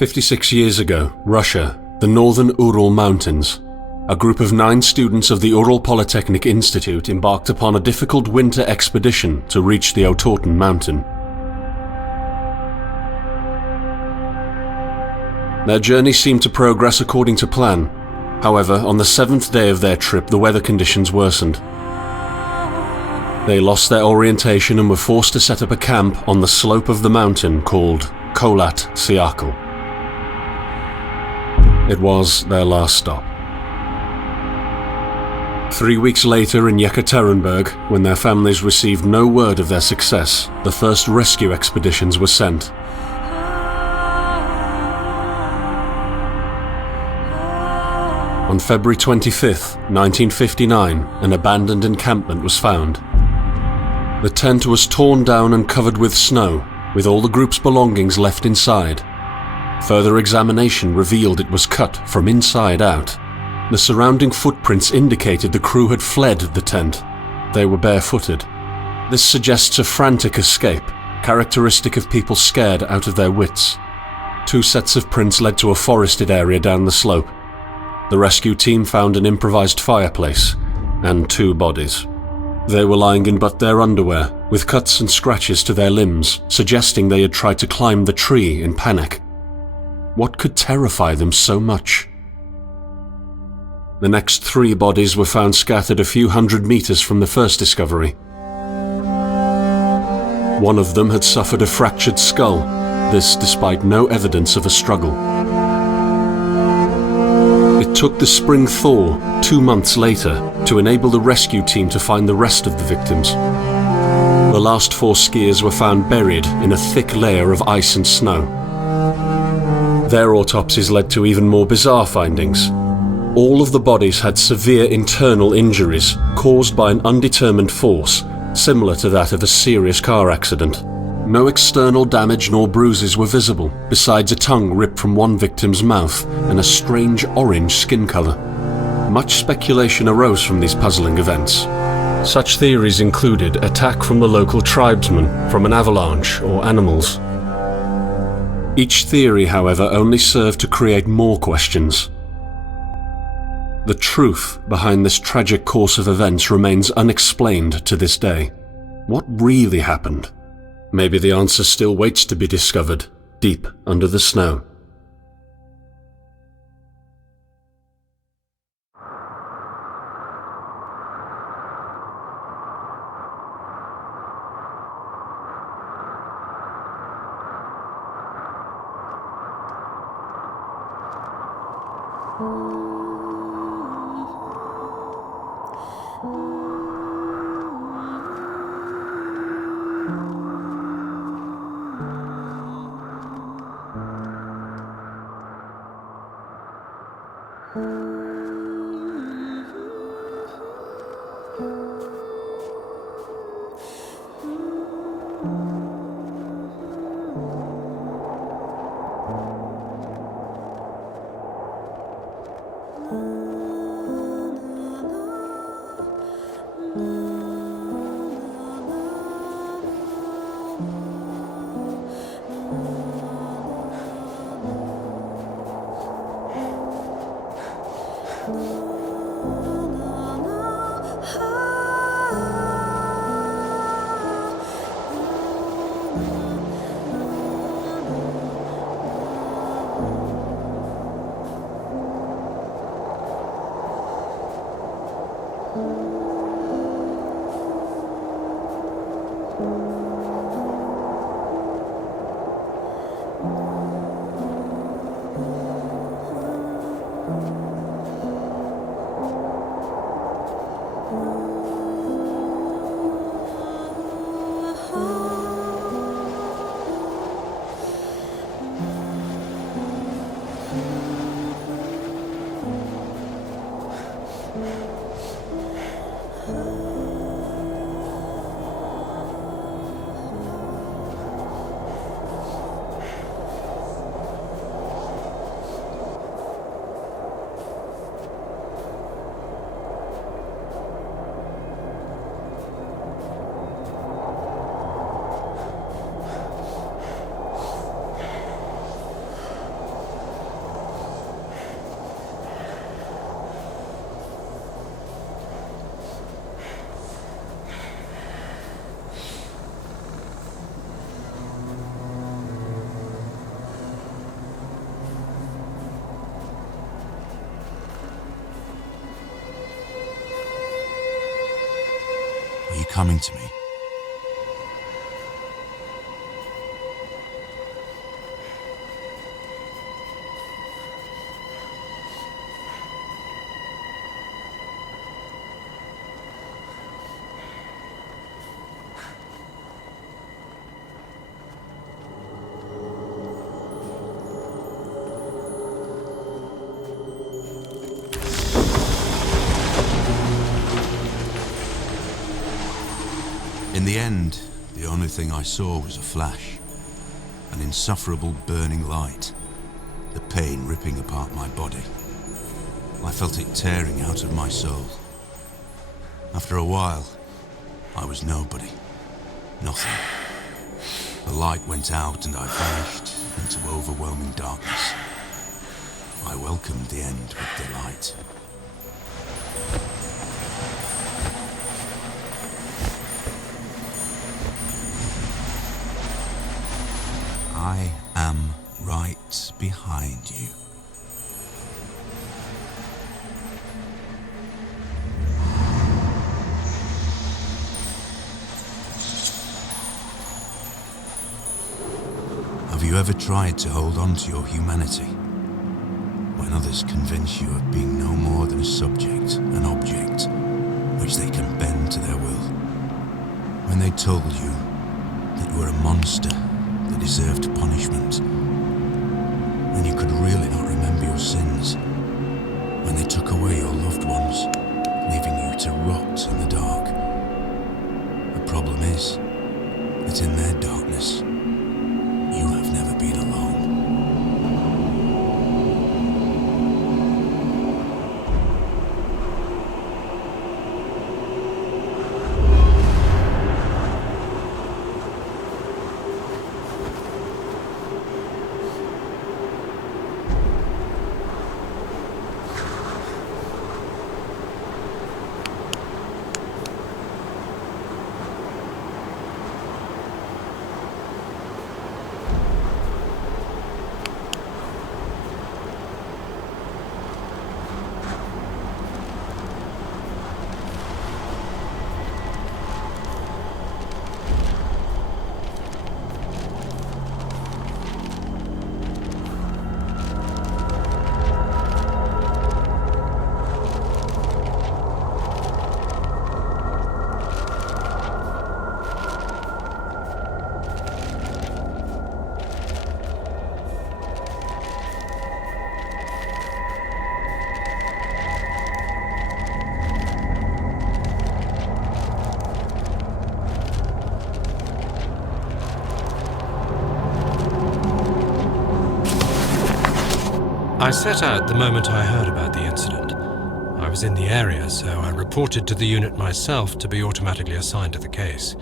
56 years ago, Russia, the northern Ural Mountains. A group of 9 students of the Ural Polytechnic Institute embarked upon a difficult winter expedition to reach the Otorten mountain. Their journey seemed to progress according to plan. However, on the 7th day of their trip, the weather conditions worsened. They lost their orientation and were forced to set up a camp on the slope of the mountain called Kholat Siakal. It was their last stop. 3 weeks later in Yekaterinburg, when their families received no word of their success, the first rescue expeditions were sent. On February 25, 1959, an abandoned encampment was found. The tent was torn down and covered with snow, with all the group's belongings left inside. Further examination revealed it was cut from inside out. The surrounding footprints indicated the crew had fled the tent. They were barefooted. This suggests a frantic escape, characteristic of people scared out of their wits. 2 sets of prints led to a forested area down the slope. The rescue team found an improvised fireplace and 2 bodies. They were lying in but their underwear, with cuts and scratches to their limbs, suggesting they had tried to climb the tree in panic. What could terrify them so much? The next 3 bodies were found scattered a few hundred meters from the first discovery. One of them had suffered a fractured skull, this despite no evidence of a struggle. It took the spring thaw 2 months later to enable the rescue team to find the rest of the victims. The last 4 skiers were found buried in a thick layer of ice and snow. Their autopsies led to even more bizarre findings. All of the bodies had severe internal injuries caused by an undetermined force, similar to that of a serious car accident. No external damage nor bruises were visible, besides a tongue ripped from one victim's mouth and a strange orange skin color. Much speculation arose from these puzzling events. Such theories included attack from the local tribesmen, from an avalanche, or animals. Each theory, however, only served to create more questions. The truth behind this tragic course of events remains unexplained to this day. What really happened? Maybe the answer still waits to be discovered, deep under the snow. coming to me. In the end, the only thing I saw was a flash, an insufferable burning light, the pain ripping apart my body. I felt it tearing out of my soul. After a while, I was nobody, nothing. The light went out and I vanished into overwhelming darkness. I welcomed the end with delight. I am right behind you. Have you ever tried to hold on to your humanity when others convince you of being no more than a subject, an object, which they can bend to their will? When they told you that you were a monster that deserved punishment, when you could really not remember your sins, when they took away your loved ones, leaving you to rot in the dark. The problem is that in their darkness, you have never been alone. I set out the moment I heard about the incident. I was in the area, so I reported to the unit myself to be automatically assigned to the case.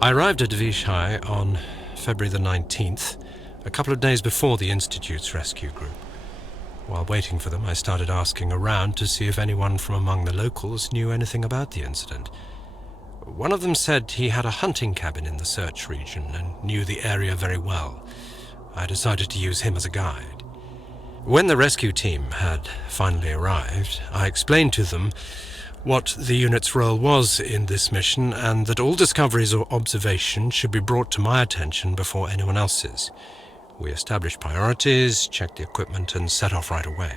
I arrived at Vishai on February the 19th, a couple of days before the Institute's rescue group. While waiting for them, I started asking around to see if anyone from among the locals knew anything about the incident. One of them said he had a hunting cabin in the search region and knew the area very well. I decided to use him as a guide. When the rescue team had finally arrived, I explained to them what the unit's role was in this mission and that all discoveries or observations should be brought to my attention before anyone else's. We established priorities, checked the equipment, and set off right away.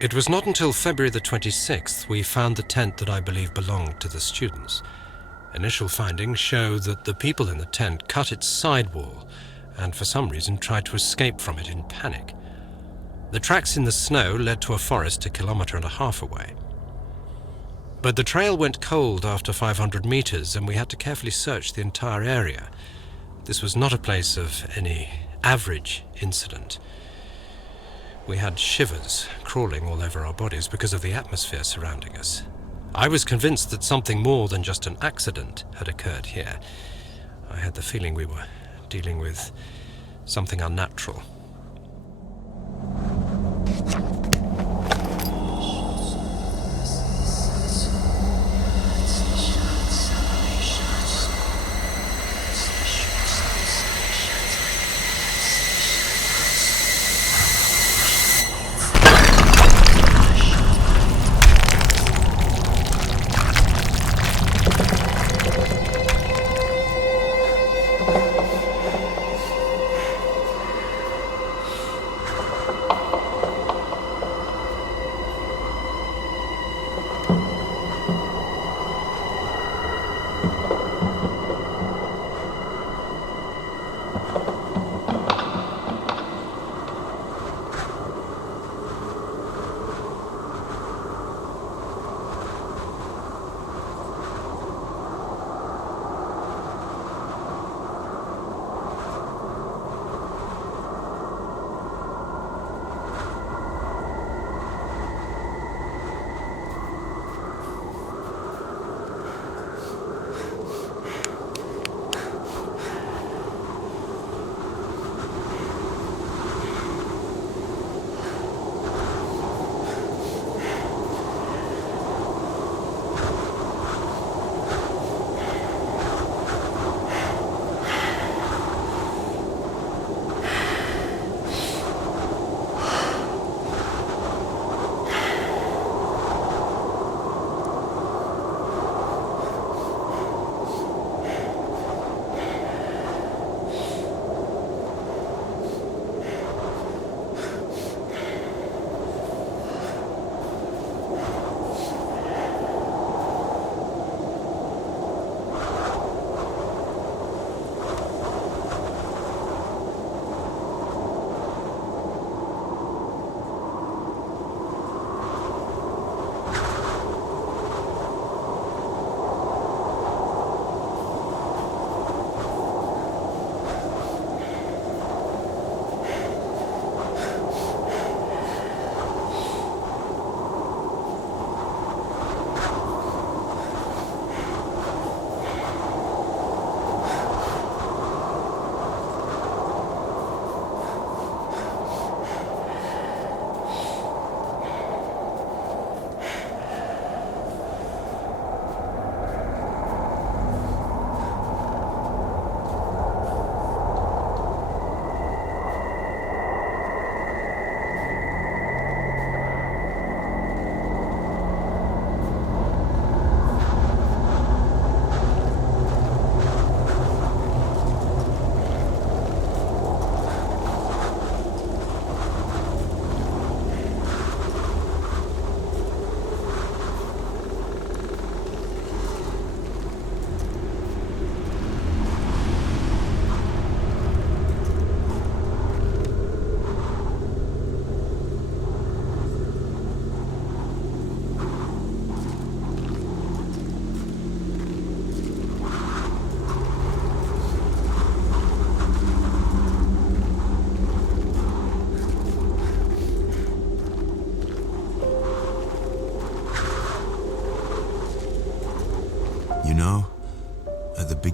It was not until February the 26th we found the tent that I believe belonged to the students. Initial findings show that the people in the tent cut its sidewall and for some reason tried to escape from it in panic. The tracks in the snow led to a forest 1.5 kilometers away. But the trail went cold after 500 meters and we had to carefully search the entire area. This was not a place of any average incident. We had shivers crawling all over our bodies because of the atmosphere surrounding us. I was convinced that something more than just an accident had occurred here. I had the feeling we were dealing with something unnatural.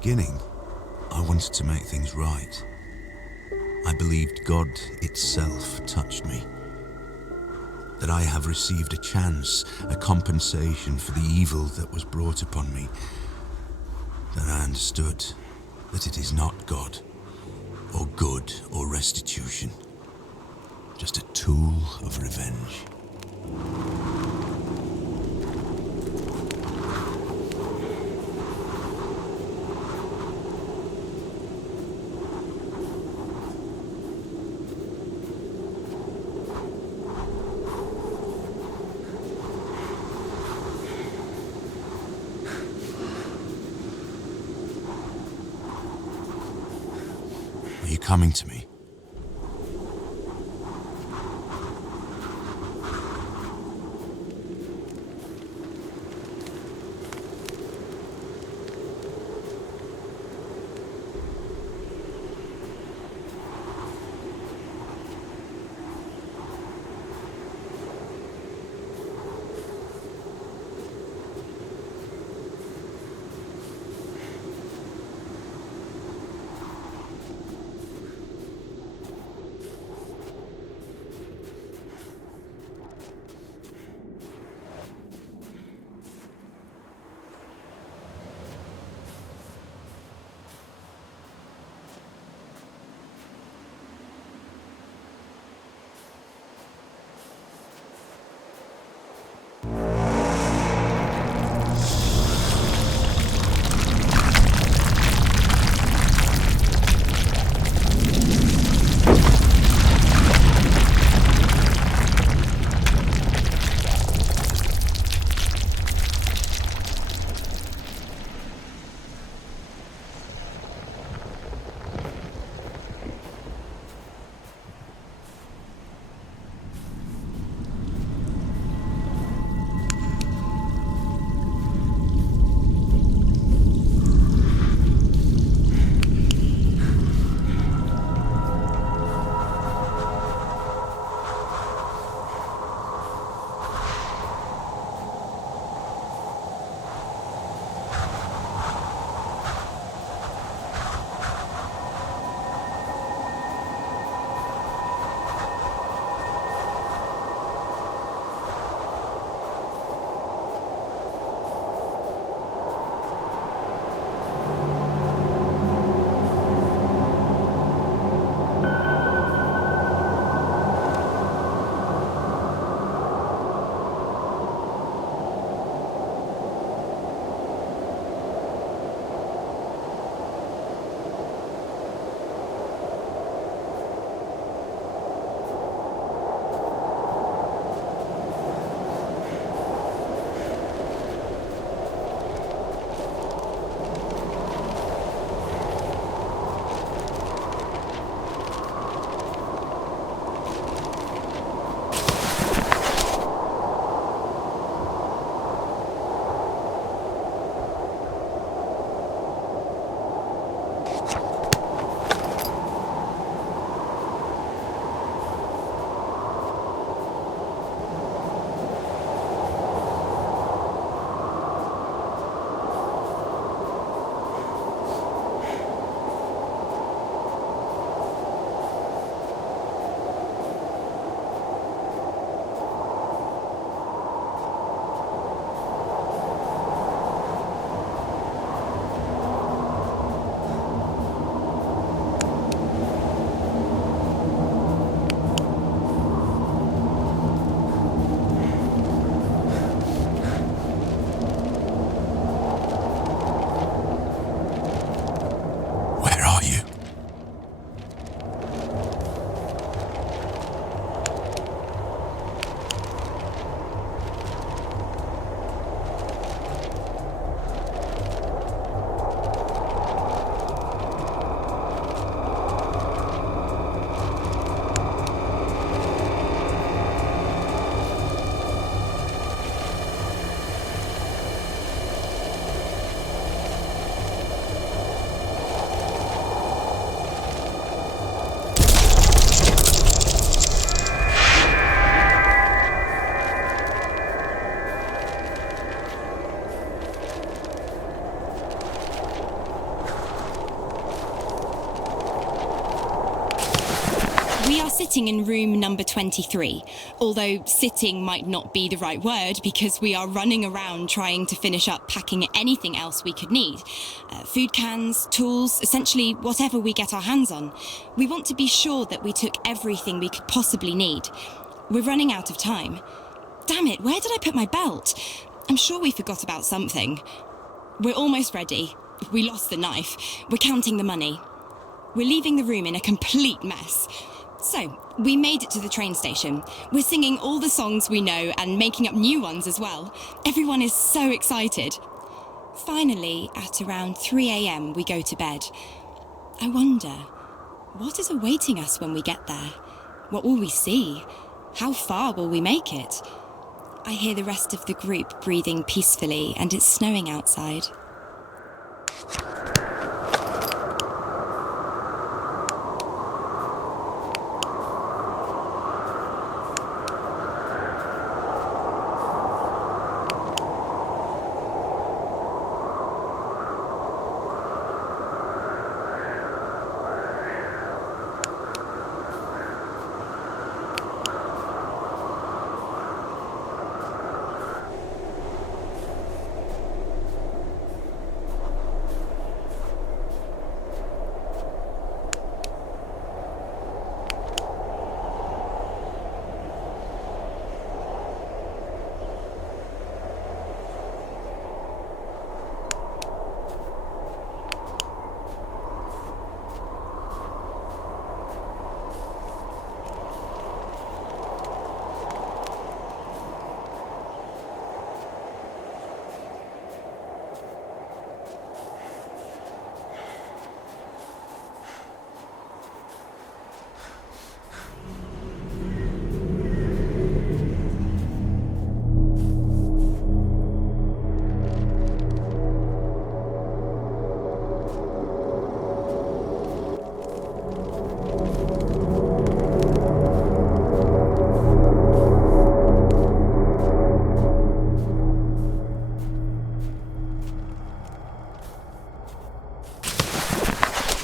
beginning, I wanted to make things right. I believed God itself touched me. That I have received a chance, a compensation for the evil that was brought upon me. That I understood that it is not God, or good, or restitution. Just a tool of revenge. Are you coming to me? We are sitting in room number 23, although sitting might not be the right word because we are running around trying to finish up packing anything else we could need. Food cans, tools, essentially whatever we get our hands on. We want to be sure that we took everything we could possibly need. We're running out of time. Damn it, where did I put my belt? I'm sure we forgot about something. We're almost ready. We lost the knife. We're counting the money. We're leaving the room in a complete mess. So, we made it to the train station. We're singing all the songs we know and making up new ones as well. Everyone is so excited. Finally, at around 3 a.m, we go to bed. I wonder, what is awaiting us when we get there? What will we see? How far will we make it? I hear the rest of the group breathing peacefully, and it's snowing outside.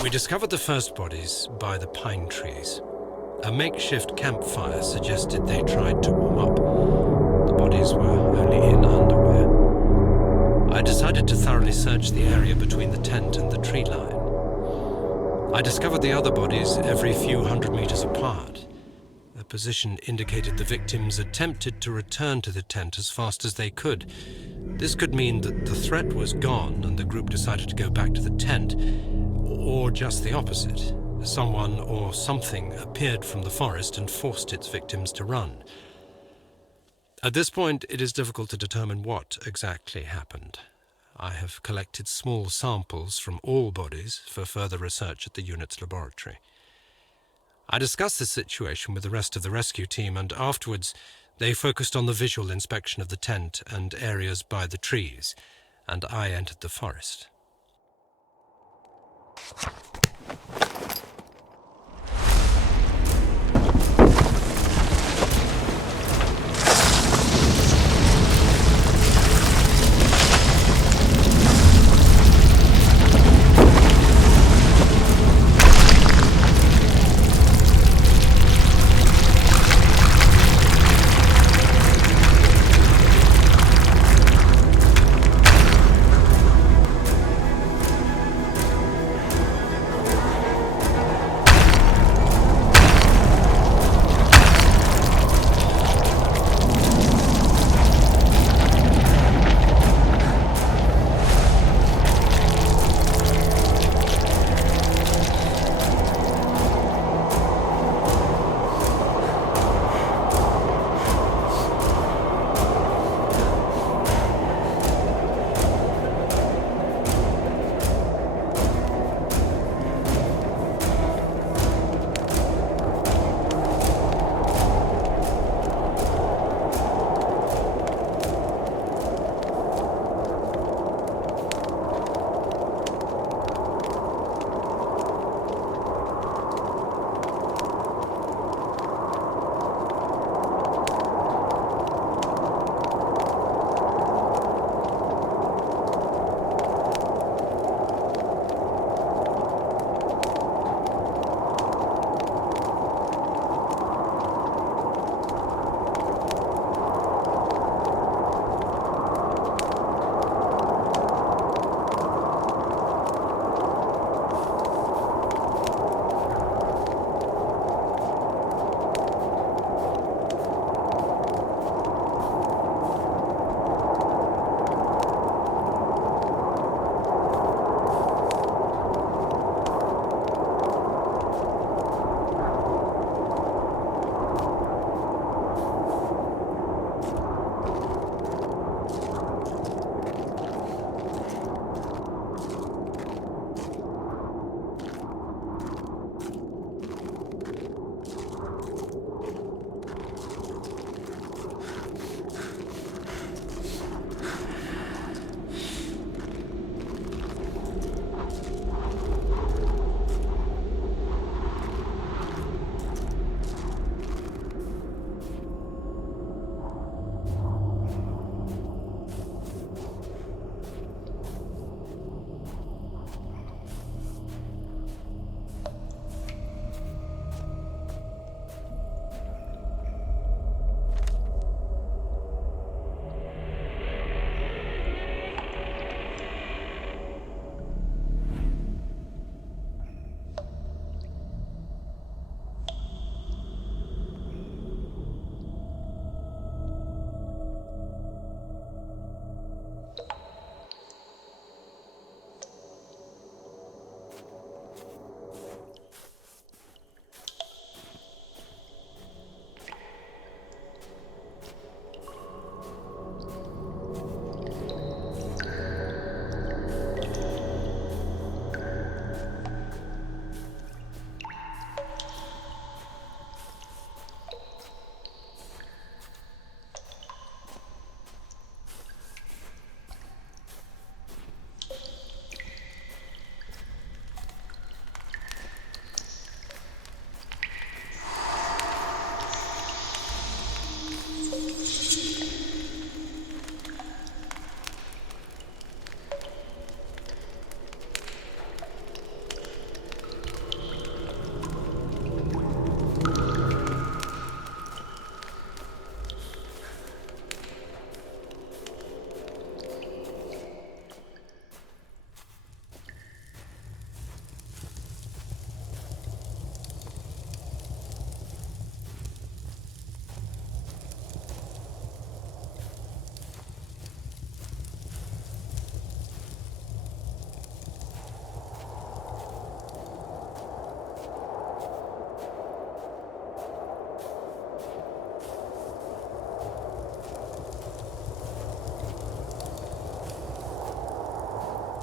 We discovered the first bodies by the pine trees. A makeshift campfire suggested they tried to warm up. The bodies were only in underwear. I decided to thoroughly search the area between the tent and the tree line. I discovered the other bodies every few hundred meters apart. Their position indicated the victims attempted to return to the tent as fast as they could. This could mean that the threat was gone and the group decided to go back to the tent, or just the opposite. Someone or something appeared from the forest and forced its victims to run. At this point, it is difficult to determine what exactly happened. I have collected small samples from all bodies for further research at the unit's laboratory. I discussed this situation with the rest of the rescue team, and afterwards they focused on the visual inspection of the tent and areas by the trees, and I entered the forest.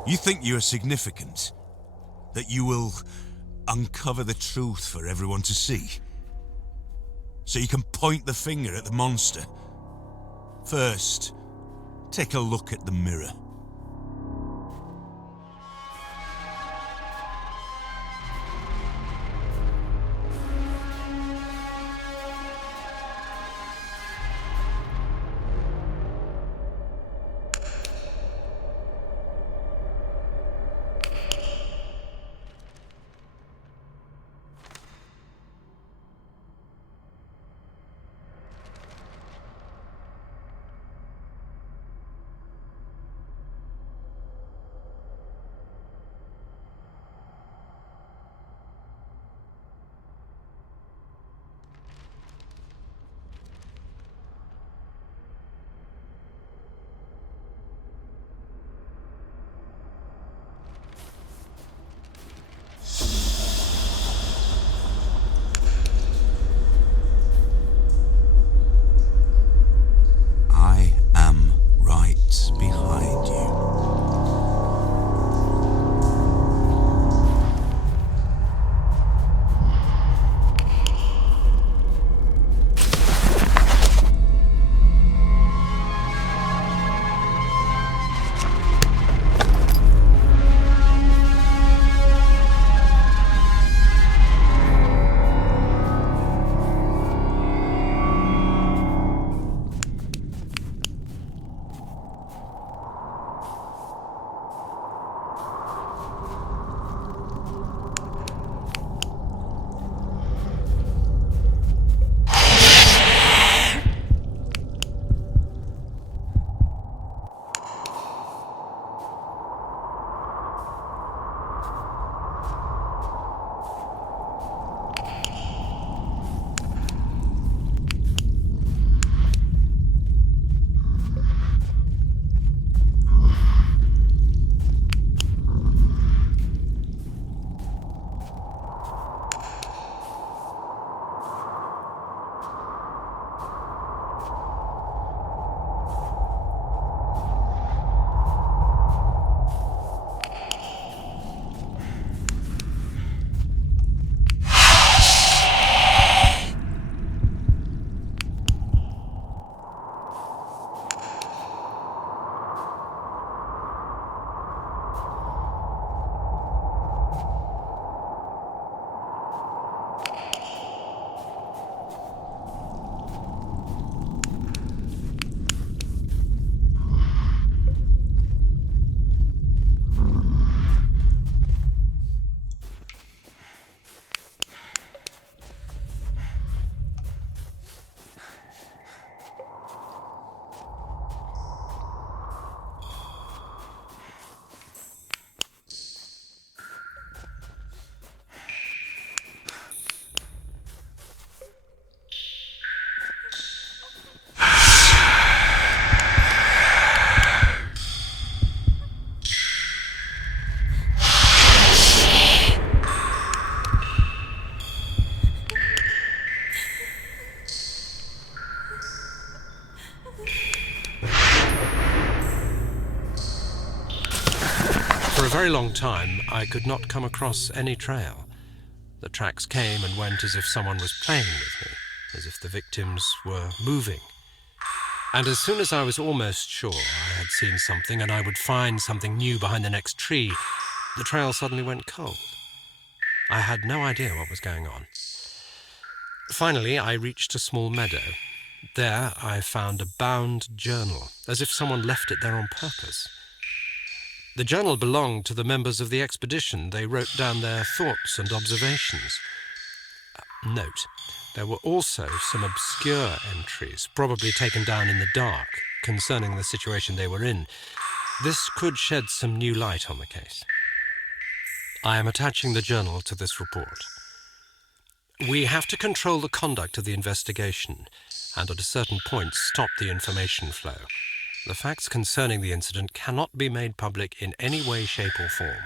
You think you are significant? That you will uncover the truth for everyone to see? So you can point the finger at the monster? First, take a look at the mirror. I am right behind you. For a very long time, I could not come across any trail. The tracks came and went as if someone was playing with me, as if the victims were moving. And as soon as I was almost sure I had seen something and I would find something new behind the next tree, the trail suddenly went cold. I had no idea what was going on. Finally, I reached a small meadow. There, I found a bound journal, as if someone left it there on purpose. The journal belonged to the members of the expedition. They wrote down their thoughts and observations. Note, there were also some obscure entries, probably taken down in the dark, concerning the situation they were in. This could shed some new light on the case. I am attaching the journal to this report. We have to control the conduct of the investigation, and at a certain point stop the information flow. The facts concerning the incident cannot be made public in any way, shape, or form.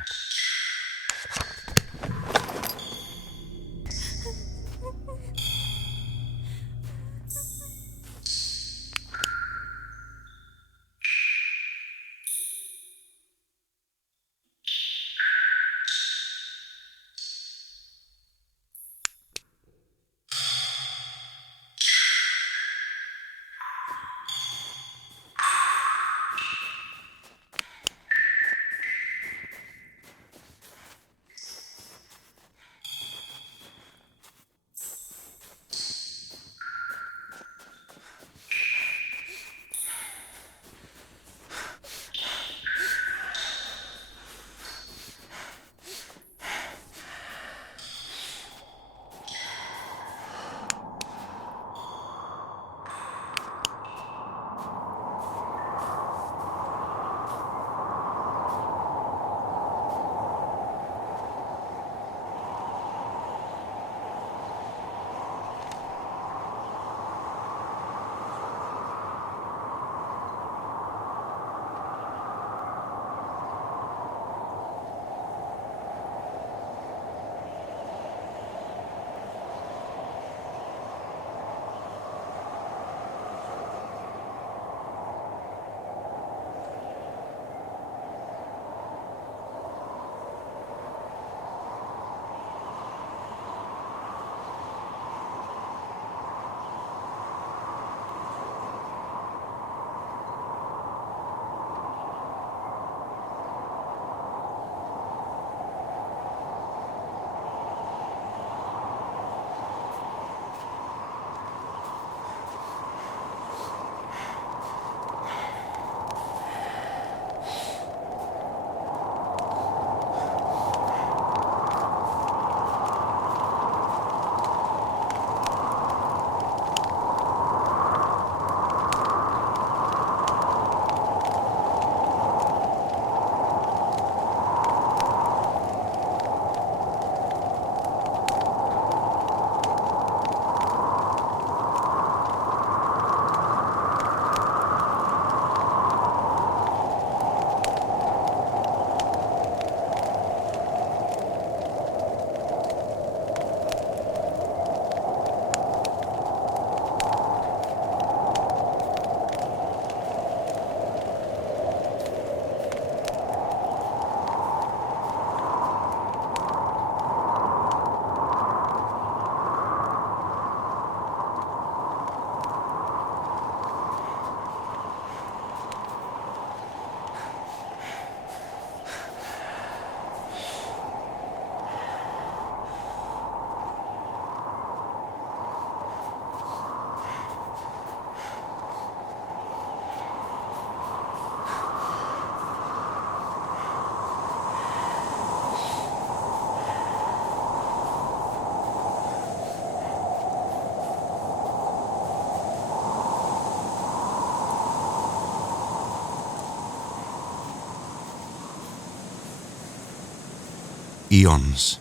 Eons.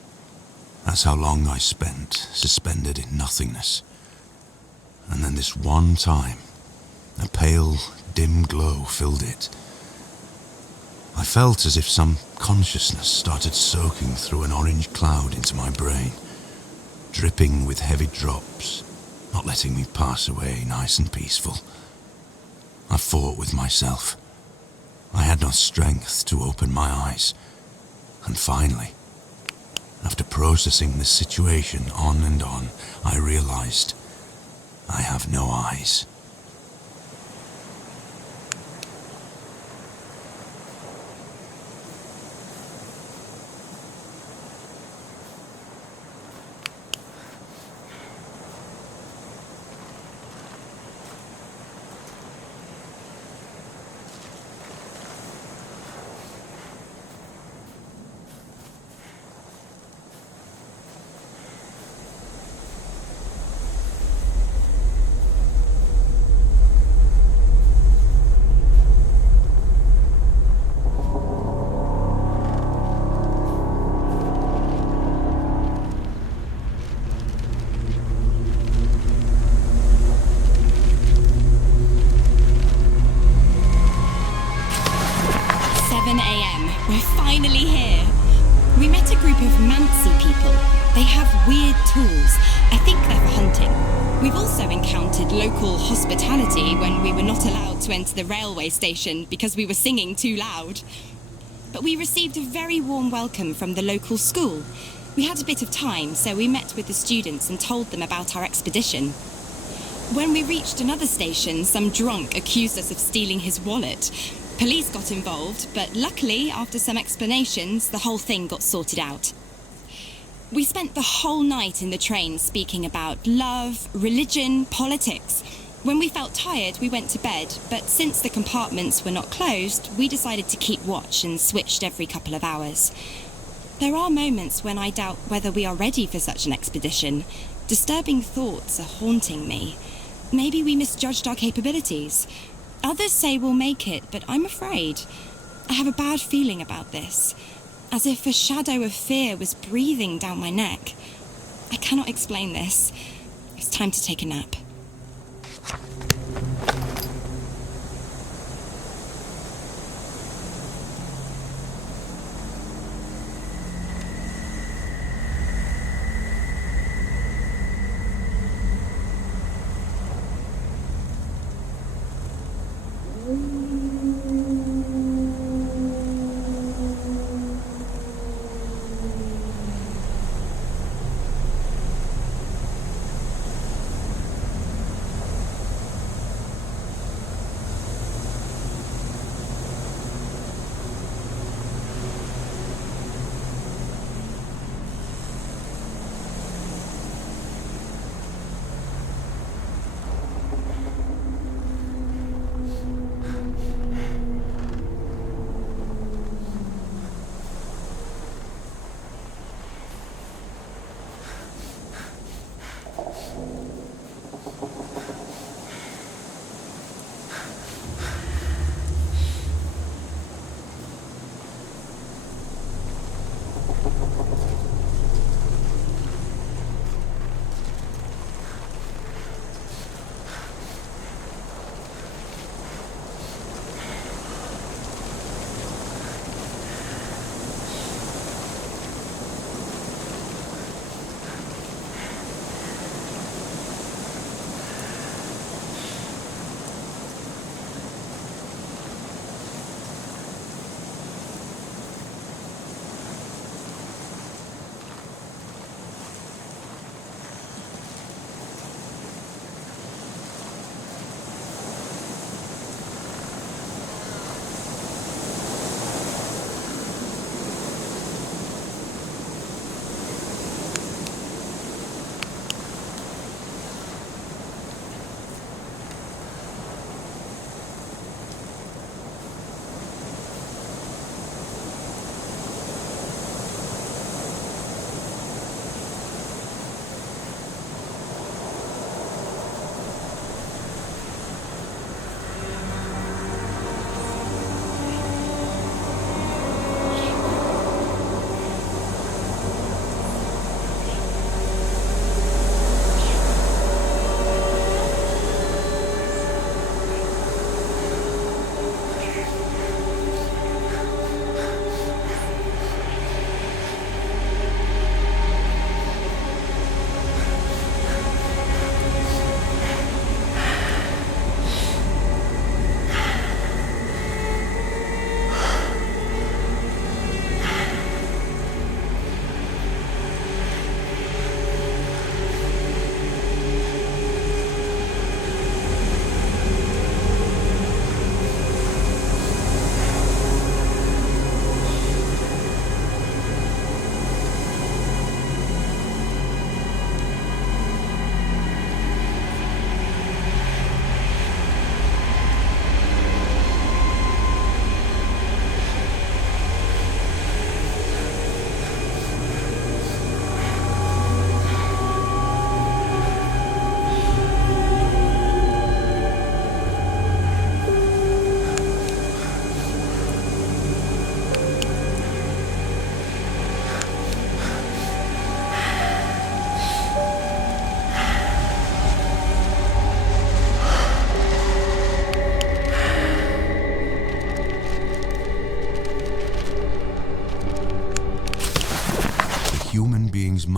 That's how long I spent suspended in nothingness. And then this one time, a pale, dim glow filled it. I felt as if some consciousness started soaking through an orange cloud into my brain, dripping with heavy drops, not letting me pass away nice and peaceful. I fought with myself. I had no strength to open my eyes. And finally, after processing the situation on and on, I realized I have no eyes. We're finally here. We met a group of Mansi people. They have weird tools. I think they're for hunting. We've also encountered local hospitality when we were not allowed to enter the railway station because we were singing too loud. But we received a very warm welcome from the local school. We had a bit of time, so we met with the students and told them about our expedition. When we reached another station, some drunk accused us of stealing his wallet. Police got involved, but luckily, after some explanations, the whole thing got sorted out. We spent the whole night in the train speaking about love, religion, politics. When we felt tired, we went to bed, but since the compartments were not closed, we decided to keep watch and switched every couple of hours. There are moments when I doubt whether we are ready for such an expedition. Disturbing thoughts are haunting me. Maybe we misjudged our capabilities. Others say we'll make it, but I'm afraid. I have a bad feeling about this, as if a shadow of fear was breathing down my neck. I cannot explain this. It's time to take a nap.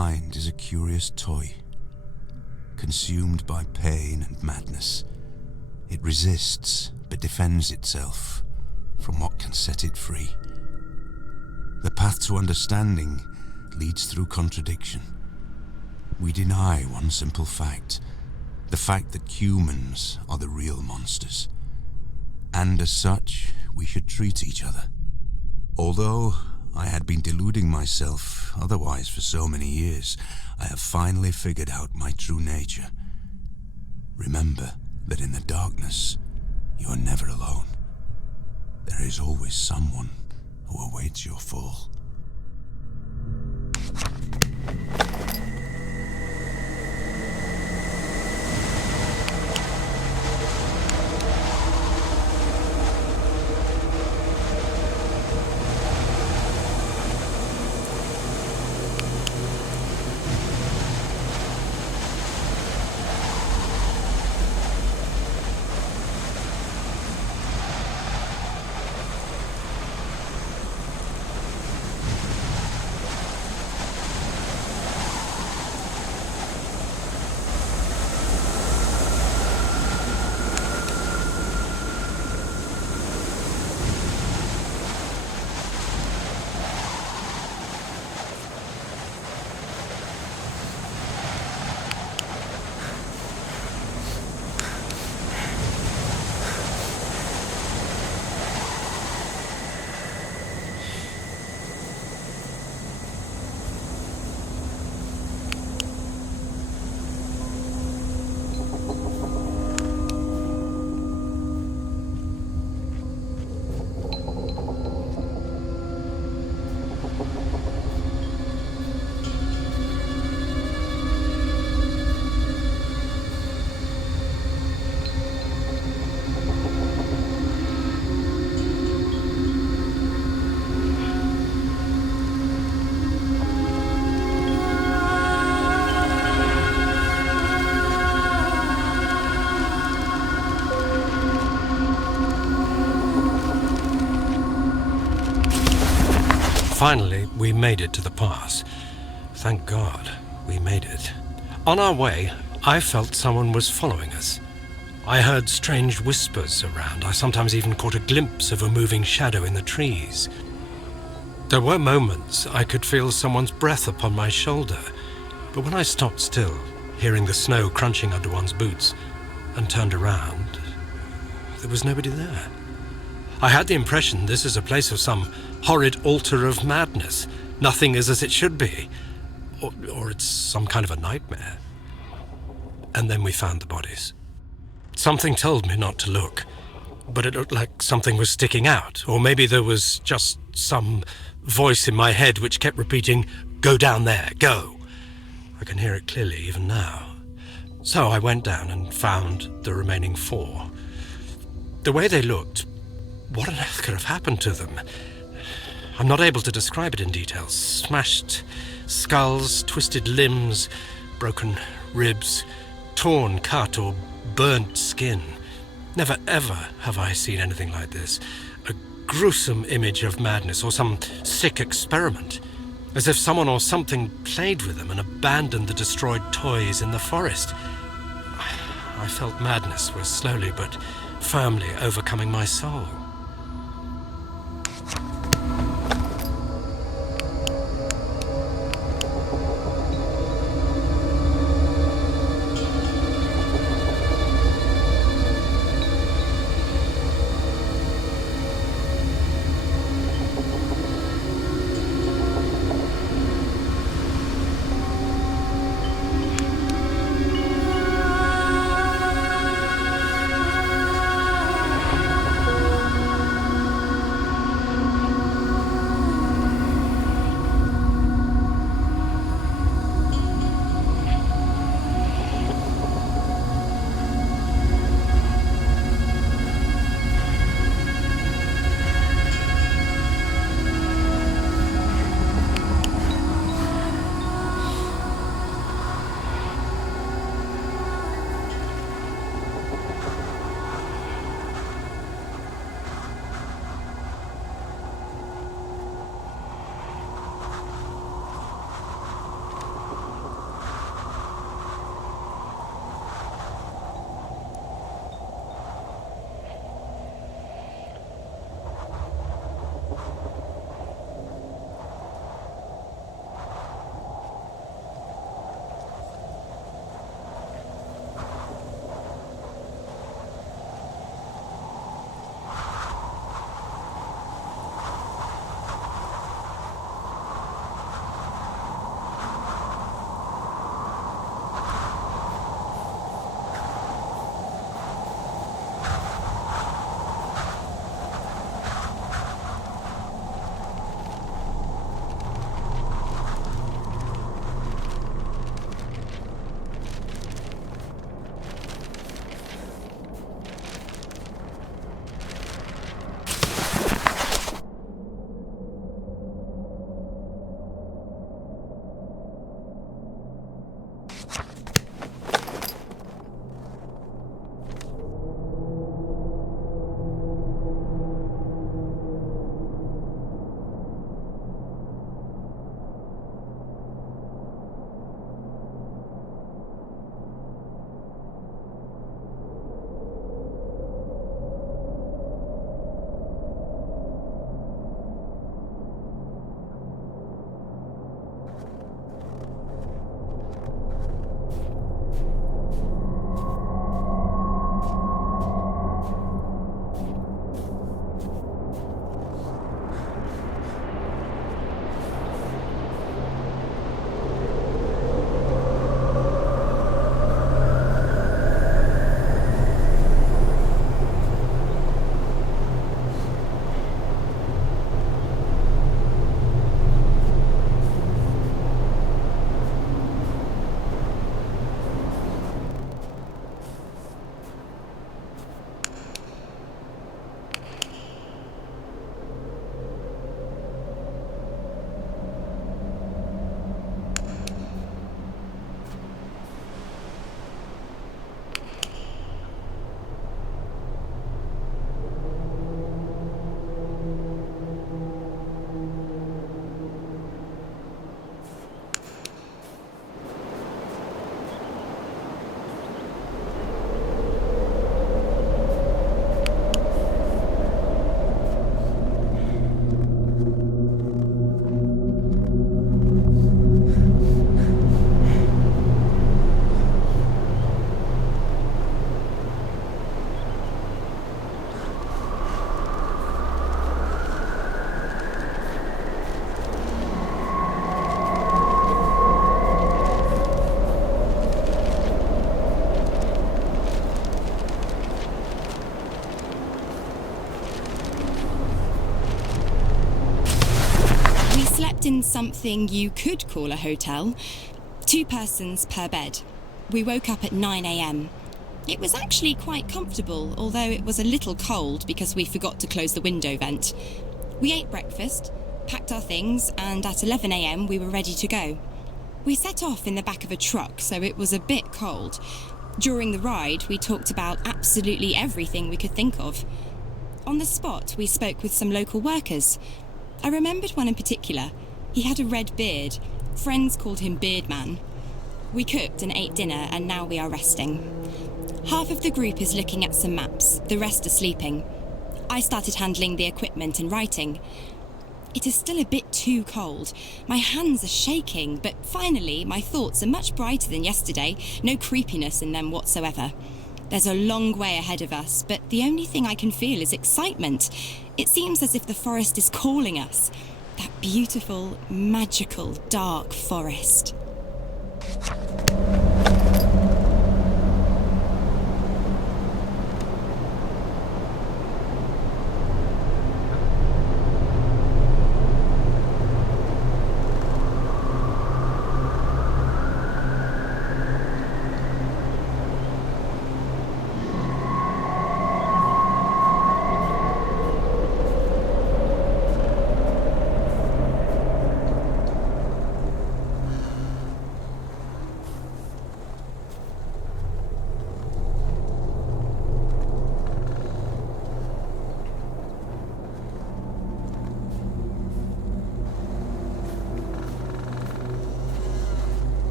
mind is a curious toy. Consumed by pain and madness, it resists but defends itself from what can set it free. The path to understanding leads through contradiction. We deny one simple fact, the fact that humans are the real monsters. And as such, we should treat each other. Although I had been deluding myself otherwise for so many years, I have finally figured out my true nature. Remember that in the darkness, you are never alone. There is always someone who awaits your fall. Finally, we made it to the pass. Thank God, we made it. On our way, I felt someone was following us. I heard strange whispers around. I sometimes even caught a glimpse of a moving shadow in the trees. There were moments I could feel someone's breath upon my shoulder, but when I stopped still, hearing the snow crunching under one's boots, and turned around, there was nobody there. I had the impression this is a place of some horrid altar of madness. Nothing is as it should be. Or it's some kind of a nightmare. And then we found the bodies. Something told me not to look, but it looked like something was sticking out, or maybe there was just some voice in my head which kept repeating, "Go down there, go." I can hear it clearly even now. So I went down and found the remaining 4. The way they looked, what on earth could have happened to them? I'm not able to describe it in detail. Smashed skulls, twisted limbs, broken ribs, torn, cut, or burnt skin. Never ever have I seen anything like this. A gruesome image of madness or some sick experiment. As if someone or something played with them and abandoned the destroyed toys in the forest. I felt madness was slowly but firmly overcoming my soul. in something you could call a hotel. 2 persons per bed. We woke up at 9 a.m. It was actually quite comfortable, although it was a little cold because we forgot to close the window vent. We ate breakfast, packed our things, and at 11 a.m. we were ready to go. We set off in the back of a truck, so it was a bit cold. During the ride, we talked about absolutely everything we could think of. On the spot, we spoke with some local workers. I remembered one in particular. He had a red beard. Friends called him Beardman. We cooked and ate dinner, and now we are resting. Half of the group is looking at some maps, the rest are sleeping. I started handling the equipment and writing. It is still a bit too cold. My hands are shaking, but finally my thoughts are much brighter than yesterday, no creepiness in them whatsoever. There's a long way ahead of us, but the only thing I can feel is excitement. It seems as if the forest is calling us. That beautiful, magical, dark forest.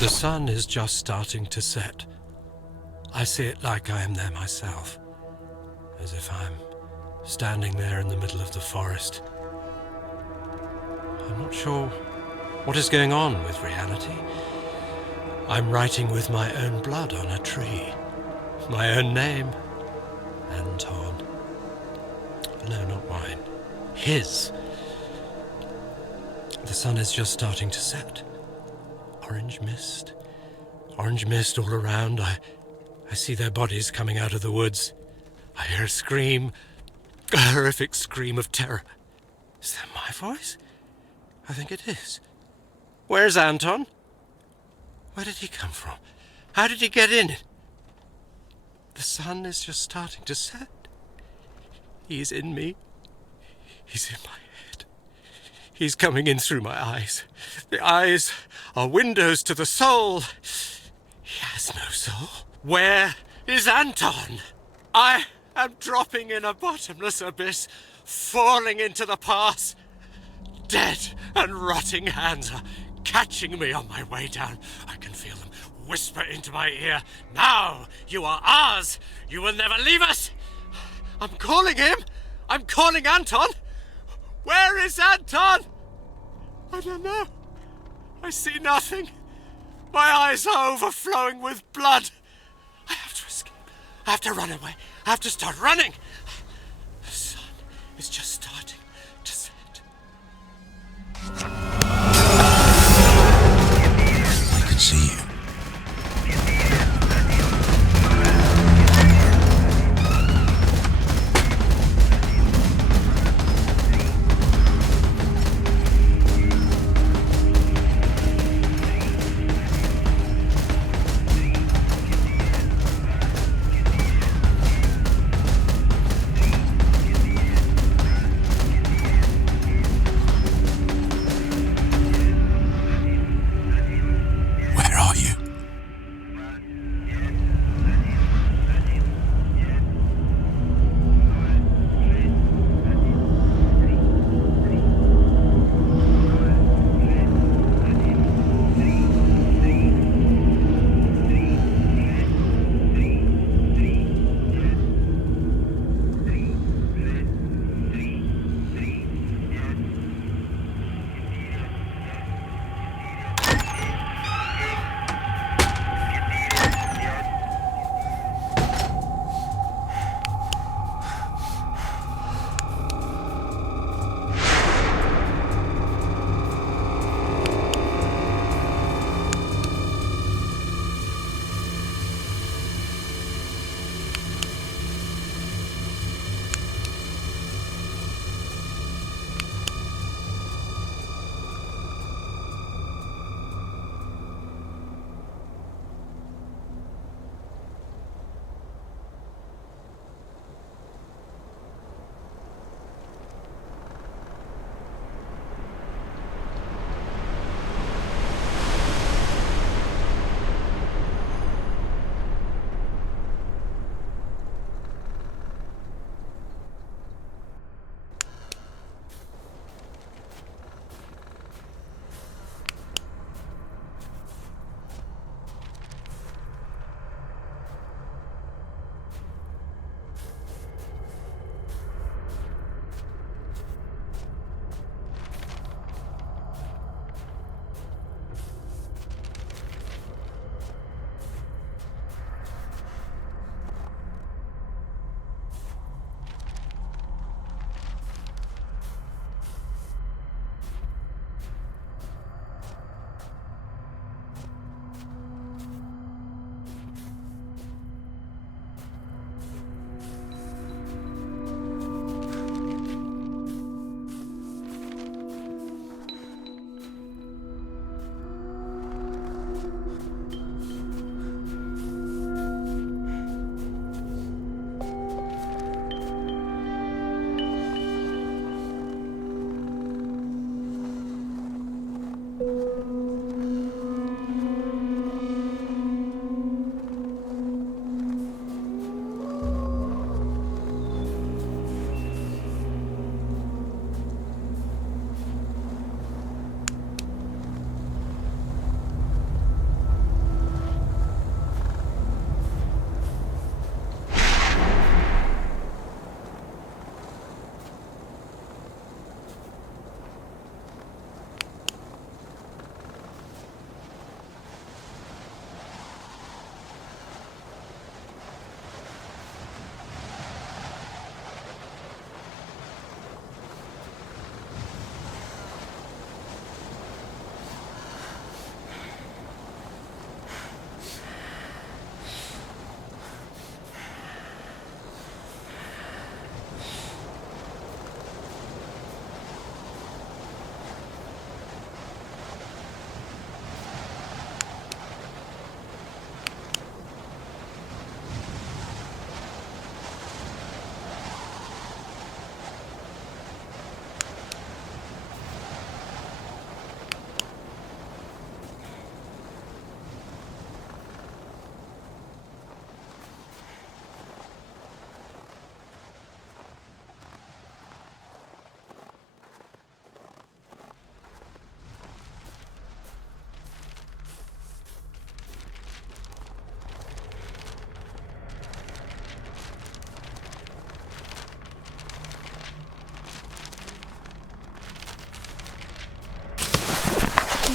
The sun is just starting to set. I see it like I am there myself. as if I'm standing there in the middle of the forest. I'm not sure what is going on with reality. I'm writing with my own blood on a tree. My own name. Anton. No, not mine. His. The sun is just starting to set. Orange mist. Orange mist all around. I see their bodies coming out of the woods. I hear a scream. A horrific scream of terror. Is that my voice? I think it is. Where's Anton? Where did he come from? How did he get in? The sun is just starting to set. He's in me. He's in my head. He's coming in through my eyes. The eyes are windows to the soul. He has no soul. Where is Anton? I am dropping in a bottomless abyss, falling into the pass. Dead and rotting hands are catching me on my way down. I can feel them whisper into my ear. Now you are ours. You will never leave us. I'm calling him. I'm calling Anton. Where is Anton? I don't know. I see nothing. My eyes are overflowing with blood. I have to escape. I have to run away. I have to start running. The sun is just starting to set. I could see you.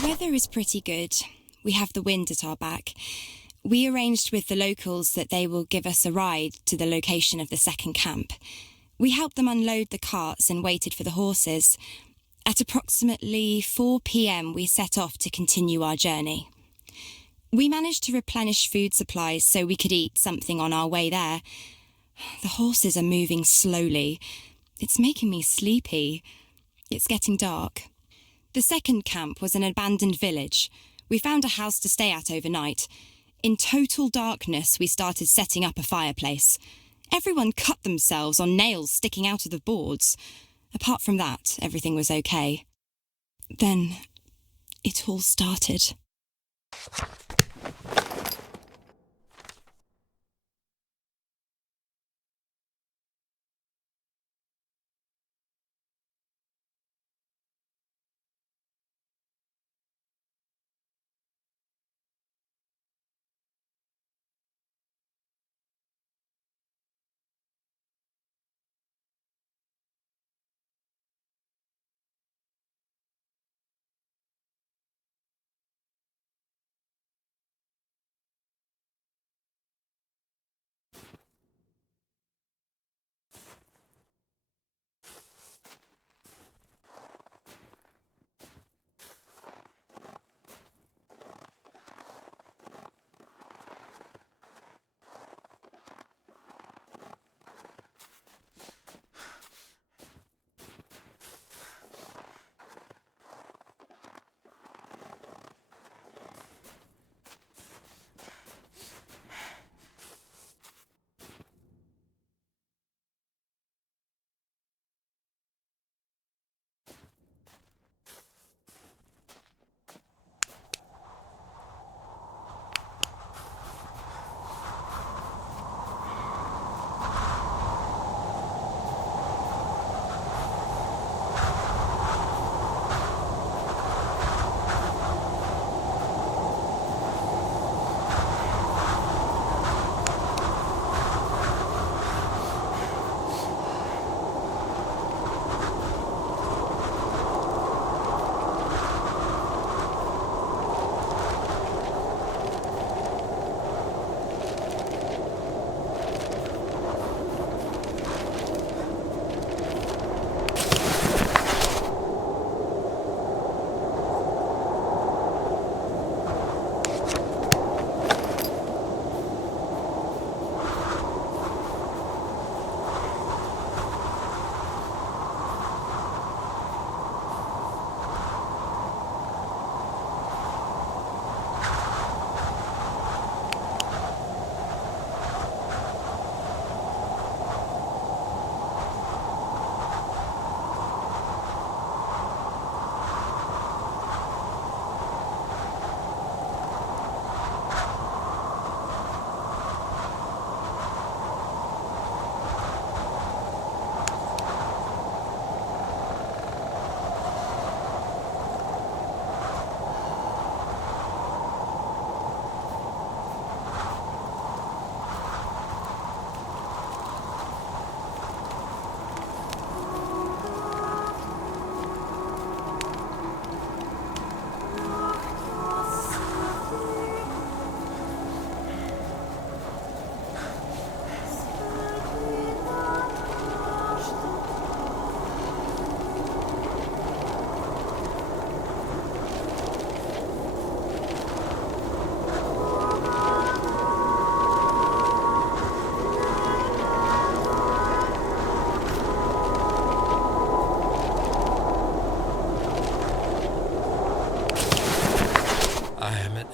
weather is pretty good. We have the wind at our back. We arranged with the locals that they will give us a ride to the location of the second camp. We helped them unload the carts and waited for the horses. At approximately 4 p.m, we set off to continue our journey. We managed to replenish food supplies so we could eat something on our way there. The horses are moving slowly. It's making me sleepy. It's getting dark. The second camp was an abandoned village. We found a house to stay at overnight. In total darkness, we started setting up a fireplace. Everyone cut themselves on nails sticking out of the boards. Apart from that, everything was okay. Then, it all started.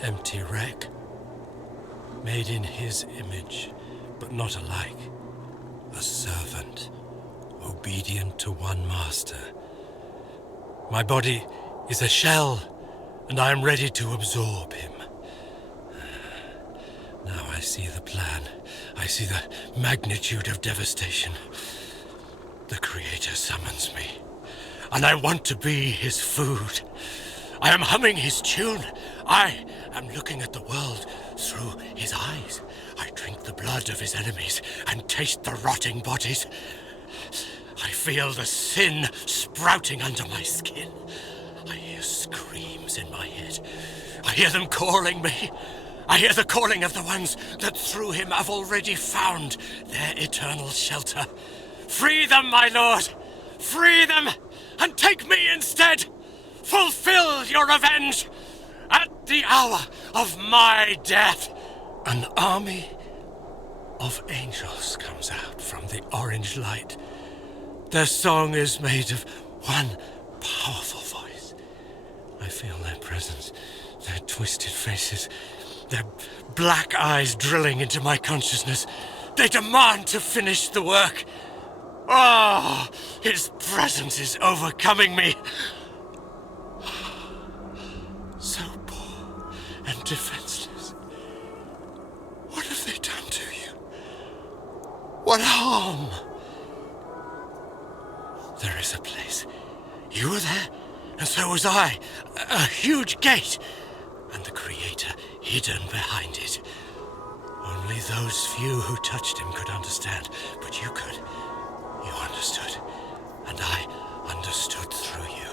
Empty wreck, made in his image, but not alike. A servant, obedient to one master. My body is a shell, and I am ready to absorb him. Now I see the plan. I see the magnitude of devastation. The Creator summons me, and I want to be his food. I am humming his tune. I am looking at the world through his eyes. I drink the blood of his enemies and taste the rotting bodies. I feel the sin sprouting under my skin. I hear hear screams in my head. I hear them calling me. I hear the calling of the ones that through him have already found their eternal shelter. Free them, my lord! Free them, and take me instead! Fulfill your revenge! At the hour of my death, an army of angels comes out from the orange light. Their song is made of one powerful voice. I feel their presence, their twisted faces, their black eyes drilling into my consciousness. They demand to finish the work. Oh, his presence is overcoming me. So poor and defenseless. What have they done to you? What harm? There is a place. You were there, and so was I. A huge gate, and the Creator hidden behind it. Only those few who touched him could understand, but you could. You understood, and I understood through you.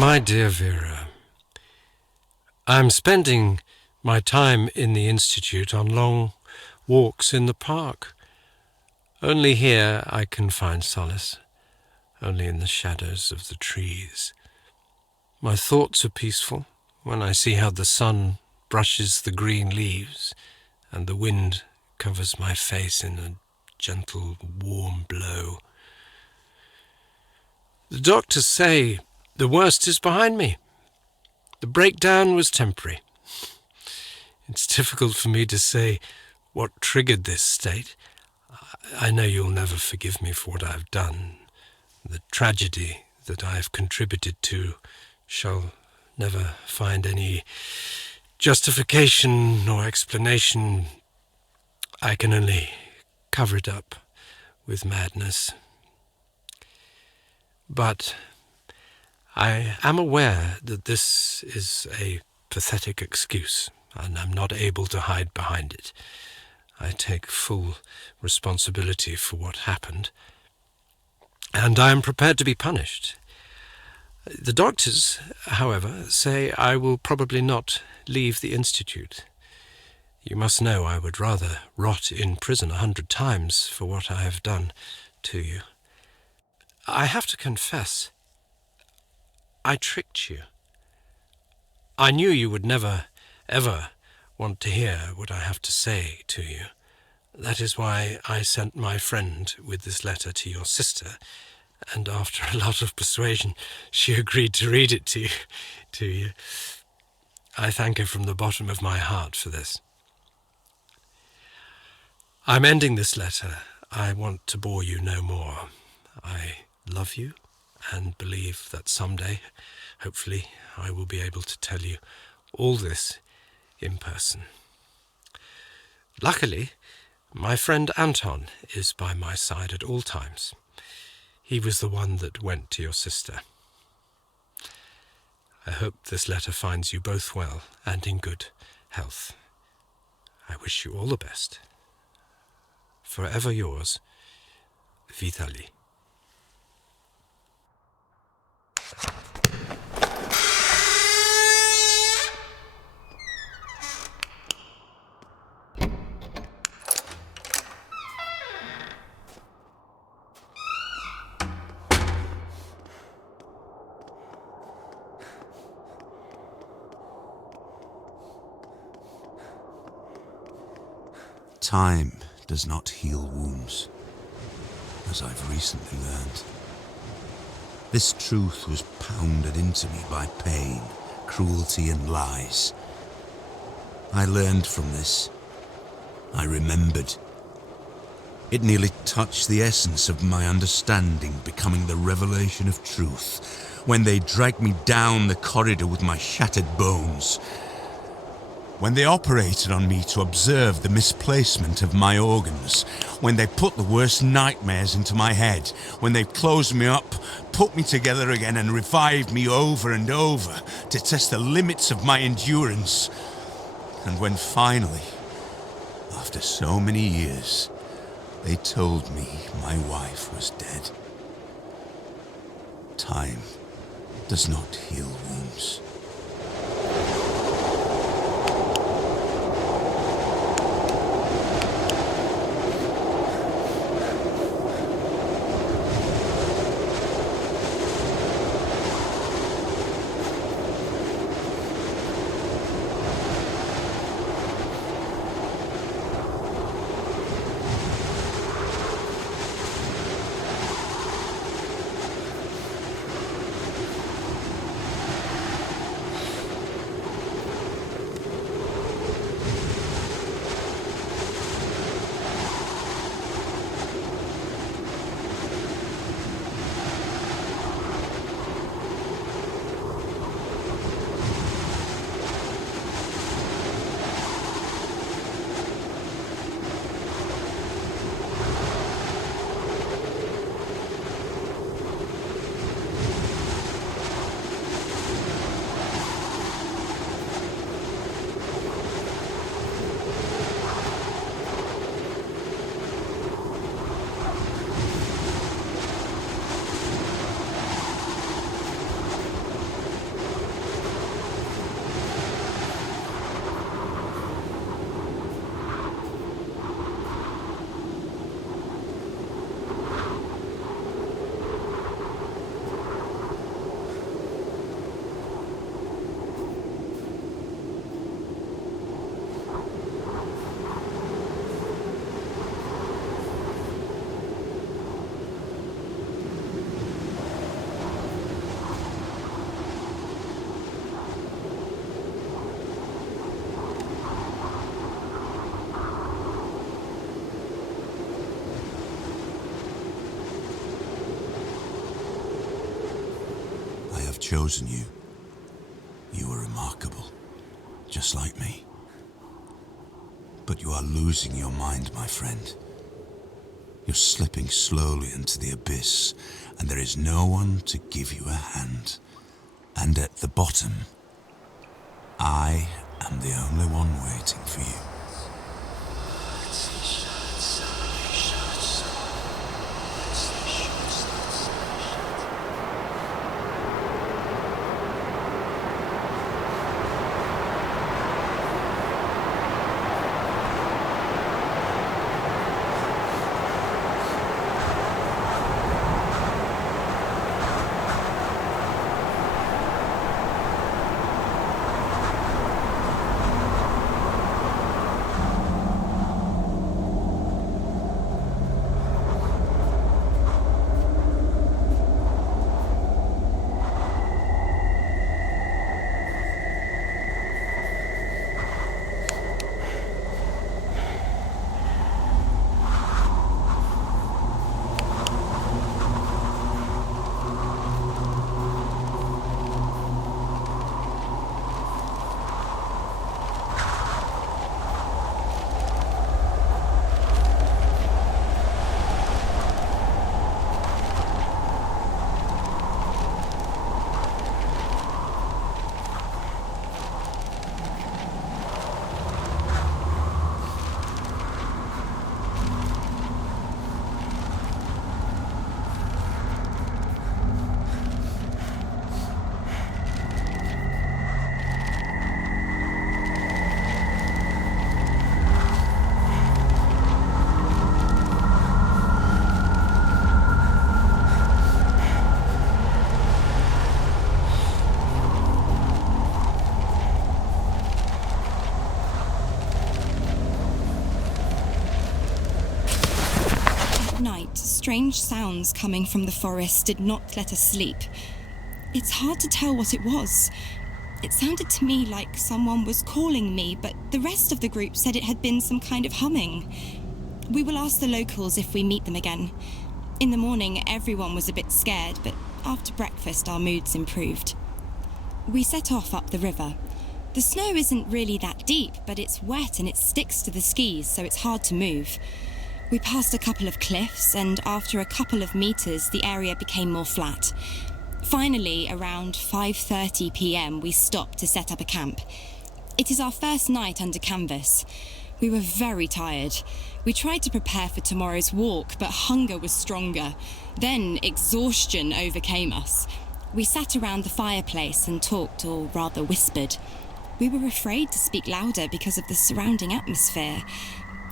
My dear Vera, I'm spending my time in the Institute on long walks in the park. Only here I can find solace, only in the shadows of the trees. My thoughts are peaceful when I see how the sun brushes the green leaves and the wind covers my face in a gentle, warm blow. The doctors say the worst is behind me. The breakdown was temporary. It's difficult for me to say what triggered this state. I know you'll never forgive me for what I've done. The tragedy that I've contributed to shall never find any justification or explanation. I can only cover it up with madness. But I am aware that this is a pathetic excuse, and I'm not able to hide behind it. I take full responsibility for what happened, and I am prepared to be punished. The doctors, however, say I will probably not leave the Institute. You must know I would rather rot in prison 100 times for what I have done to you. I have to confess, I tricked you. I knew you would never, ever want to hear what I have to say to you. That is why I sent my friend with this letter to your sister, and after a lot of persuasion, she agreed to read it to you. I thank her from the bottom of my heart for this. I'm ending this letter. I want to bore you no more. I love you and believe that someday, hopefully, I will be able to tell you all this in person. Luckily, my friend Anton is by my side at all times. He was the one that went to your sister. I hope this letter finds you both well and in good health. I wish you all the best. Forever yours, Vitaly. Time does not heal wounds, as I've recently learned. This truth was pounded into me by pain, cruelty, and lies. I learned from this. I remembered. It nearly touched the essence of my understanding, becoming the revelation of truth, when they dragged me down the corridor with my shattered bones. When they operated on me to observe the misplacement of my organs, when they put the worst nightmares into my head, when they closed me up, put me together again and revived me over and over to test the limits of my endurance. And when finally, after so many years, they told me my wife was dead. Time does not heal wounds. chosen you. You are remarkable, just like me. But you are losing your mind, my friend. You're slipping slowly into the abyss, and there is no one to give you a hand. And at the bottom, I am the only one waiting for you. Strange sounds coming from the forest did not let us sleep. It's hard to tell what it was. It sounded to me like someone was calling me, but the rest of the group said it had been some kind of humming. We will ask the locals if we meet them again. In the morning, everyone was a bit scared, but after breakfast, our moods improved. We set off up the river. The snow isn't really that deep, but it's wet and it sticks to the skis, so it's hard to move. We passed a couple of cliffs, and after a couple of meters, the area became more flat. Finally, around 5:30 p.m, we stopped to set up a camp. It is our first night under canvas. We were very tired. We tried to prepare for tomorrow's walk, but hunger was stronger. Then exhaustion overcame us. We sat around the fireplace and talked, or rather whispered. We were afraid to speak louder because of the surrounding atmosphere,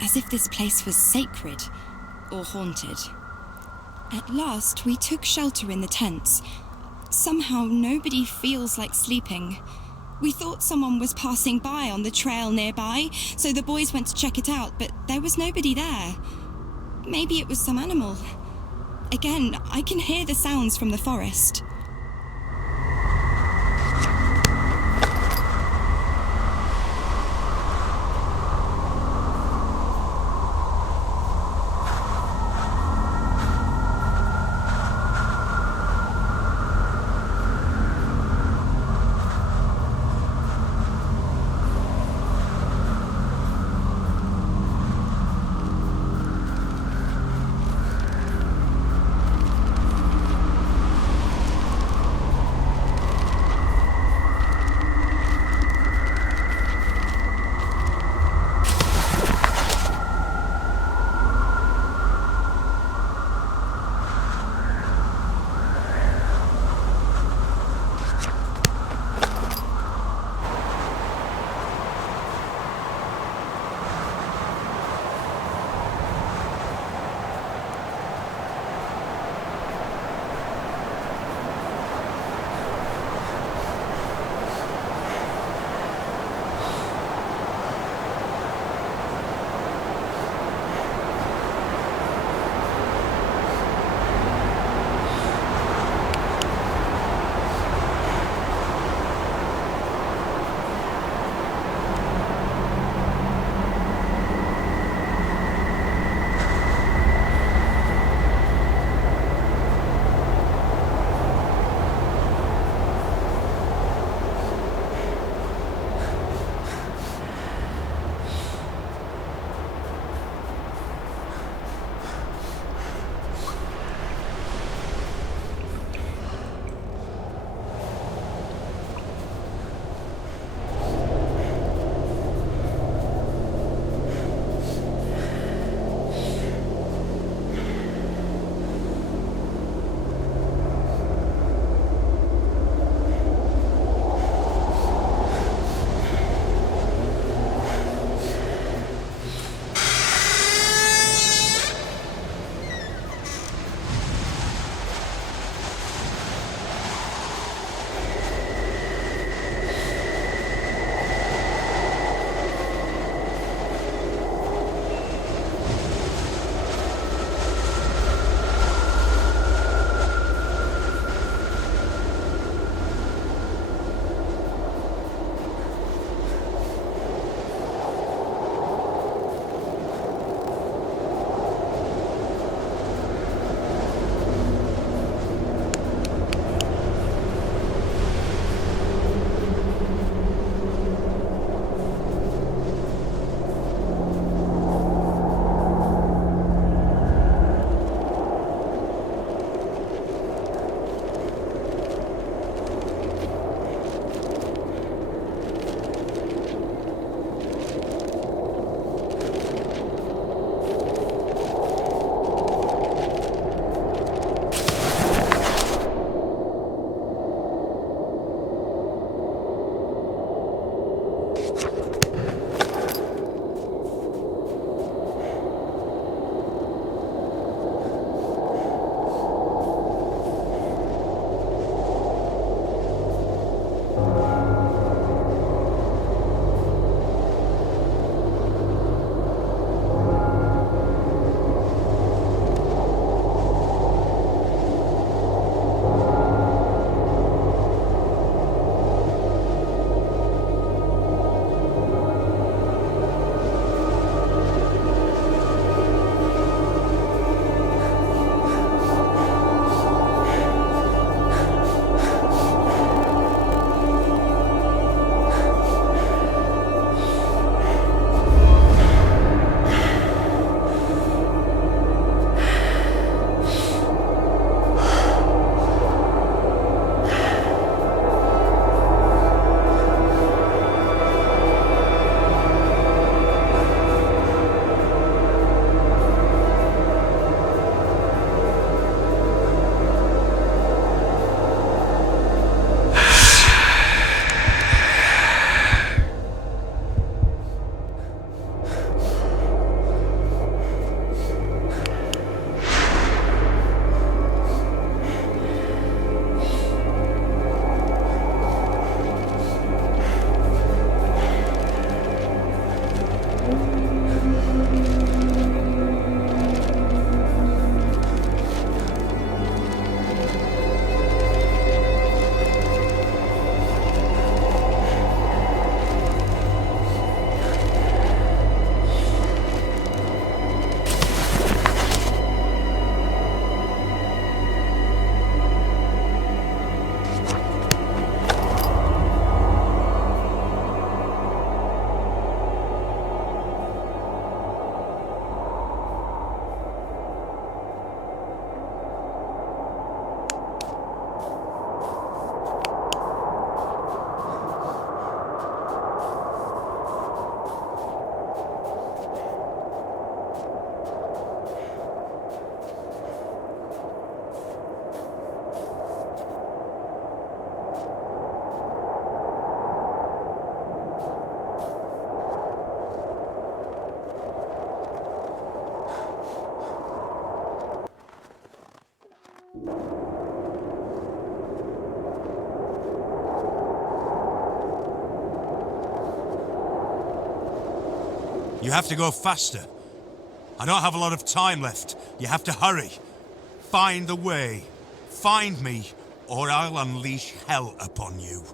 as if this place was sacred or haunted. At last, we took shelter in the tents. Somehow, nobody feels like sleeping. We thought someone was passing by on the trail nearby, so the boys went to check it out, but there was nobody there. Maybe it was some animal. Again, I can hear the sounds from the forest. You have to go faster. I don't have a lot of time left. You have to hurry. Find the way. Find me, or I'll unleash hell upon you.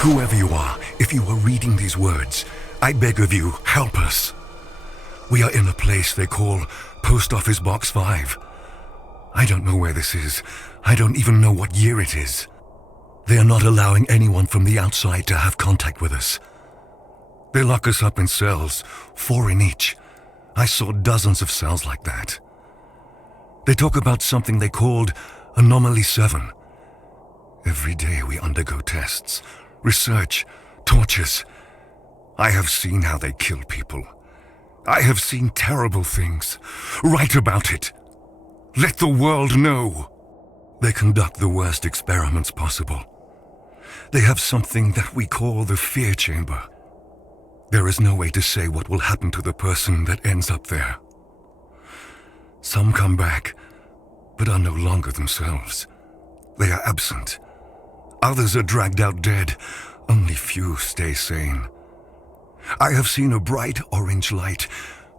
Whoever you are, if you are reading these words, I beg of you, help us. We are in a place they call Post Office Box 5. I don't know where this is. I don't even know what year it is. They are not allowing anyone from the outside to have contact with us. They lock us up in cells, 4 in each. I saw dozens of cells like that. They talk about something they called Anomaly 7. Every day we undergo tests, research, tortures. I have seen how they kill people. I have seen terrible things. Write about it. Let the world know. They conduct the worst experiments possible. They have something that we call the fear chamber. There is no way to say what will happen to the person that ends up there. Some come back, but are no longer themselves. They are absent. Others are dragged out dead. Only few stay sane. I have seen a bright orange light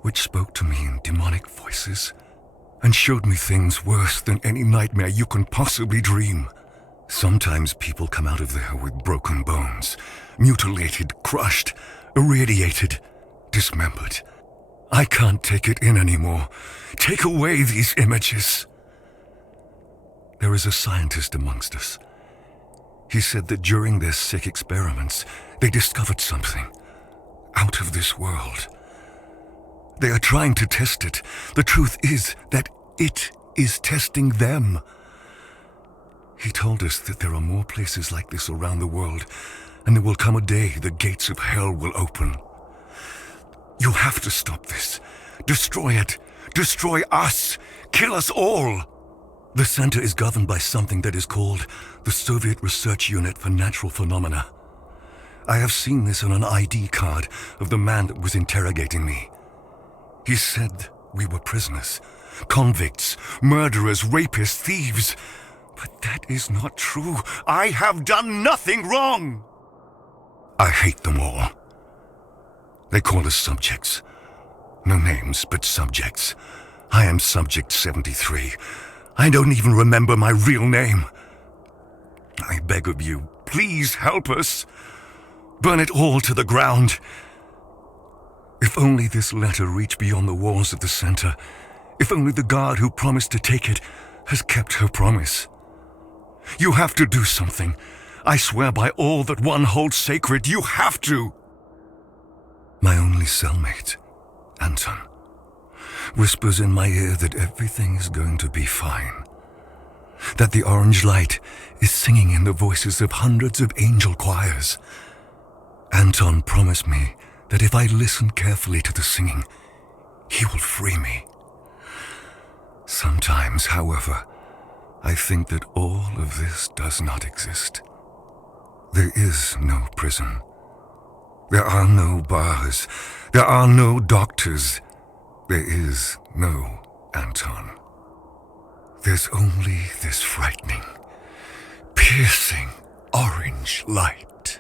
which spoke to me in demonic voices and showed me things worse than any nightmare you can possibly dream. Sometimes people come out of there with broken bones, mutilated, crushed, irradiated, dismembered. I can't take it in anymore. Take away these images. There is a scientist amongst us. He said that during their sick experiments, they discovered something out of this world. They are trying to test it. The truth is that it is testing them. He told us that there are more places like this around the world, and there will come a day the gates of hell will open. You have to stop this. Destroy it. Destroy us. Kill us all. The center is governed by something that is called the Soviet Research Unit for Natural Phenomena. I have seen this on an ID card of the man that was interrogating me. He said we were prisoners, convicts, murderers, rapists, thieves. But that is not true. I have done nothing wrong. I hate them all. They call us subjects. No names, but subjects. I am Subject 73. I don't even remember my real name. I beg of you, please help us. Burn it all to the ground. If only this letter reached beyond the walls of the center. If only the guard who promised to take it has kept her promise. You have to do something. I swear by all that one holds sacred, you have to. My only cellmate, Anton, whispers in my ear that everything is going to be fine. That the orange light is singing in the voices of hundreds of angel choirs. Anton promised me that if I listen carefully to the singing, he will free me. Sometimes, however, I think that all of this does not exist. There is no prison. There are no bars. There are no doctors. There is no Anton. There's only this frightening, piercing orange light.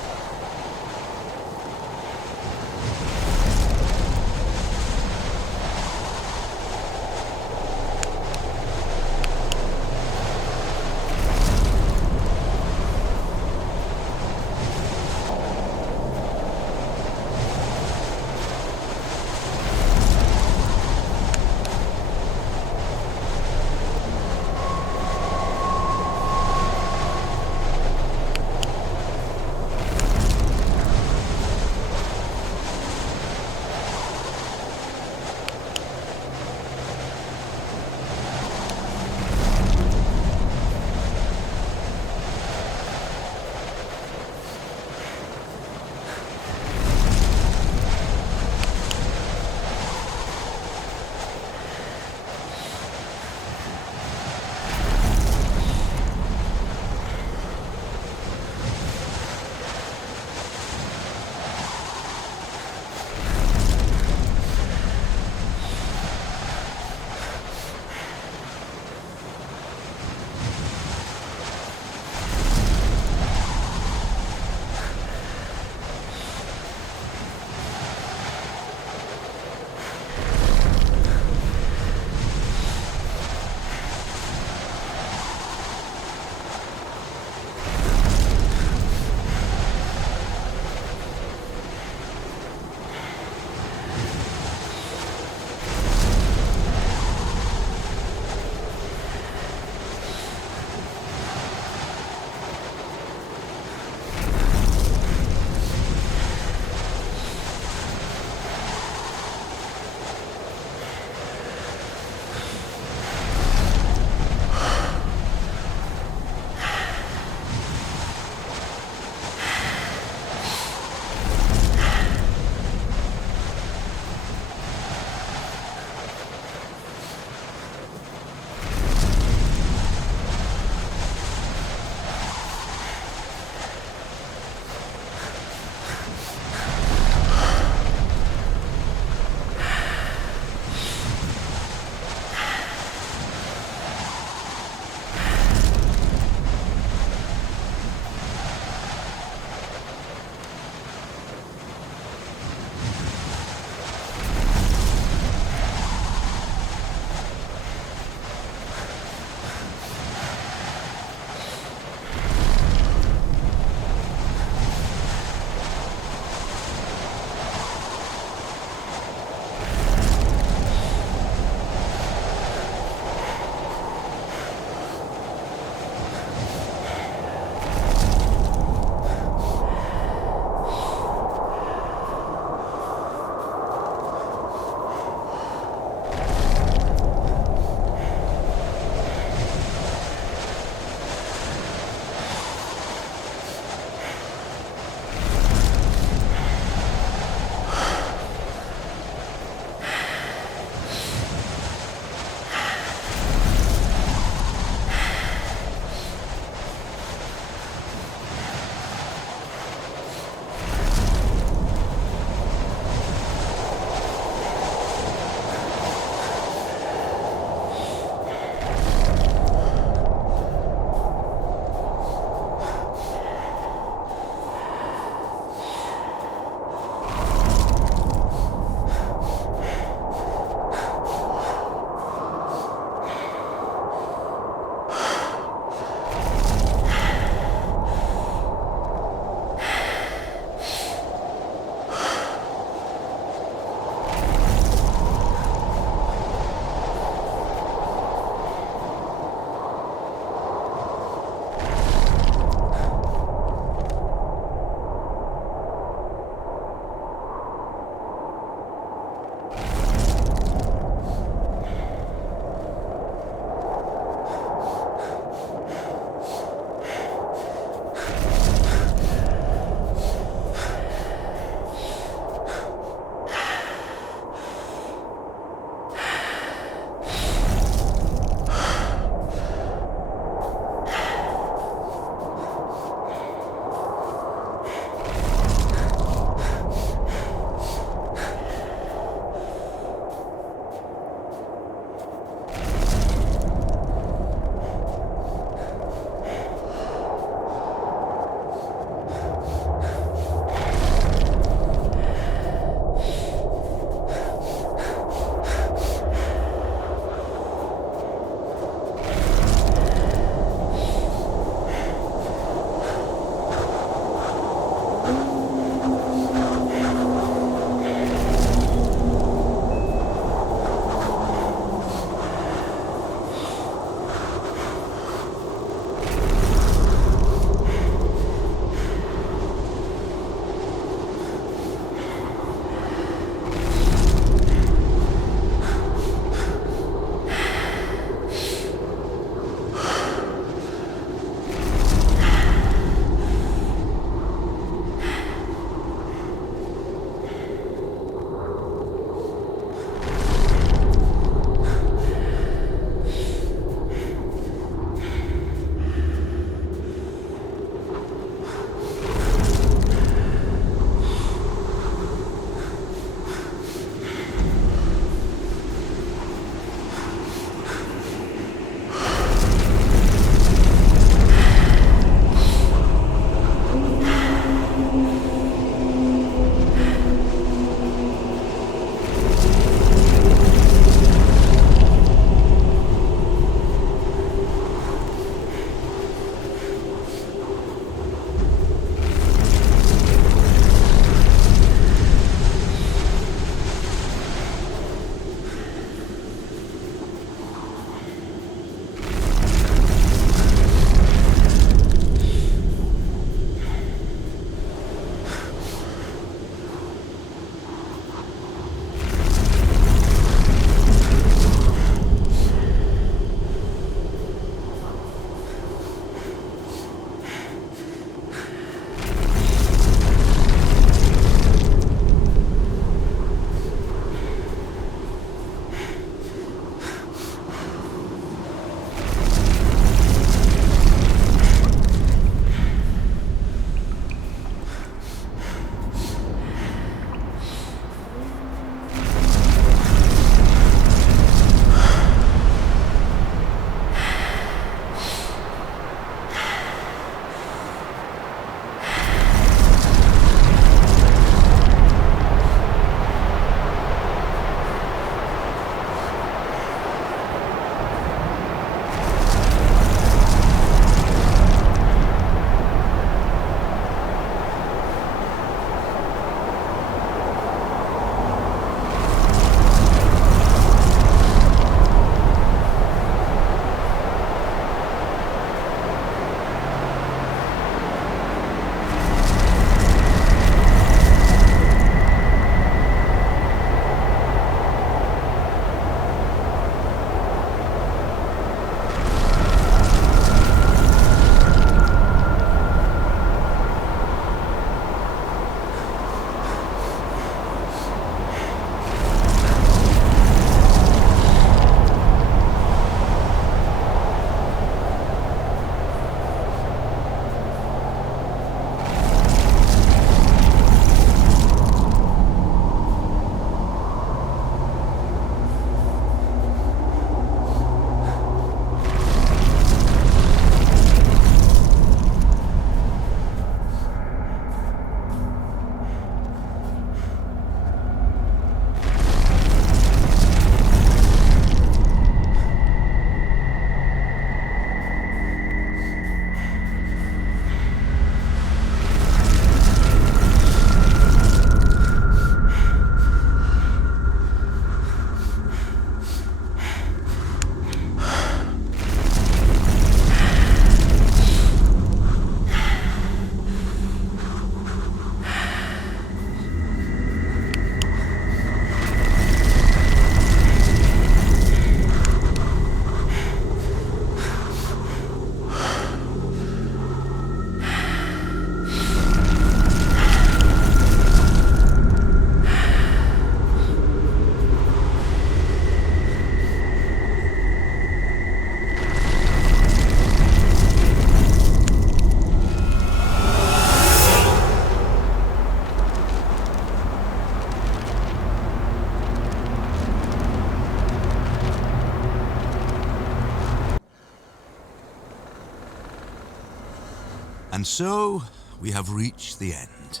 And so, we have reached the end.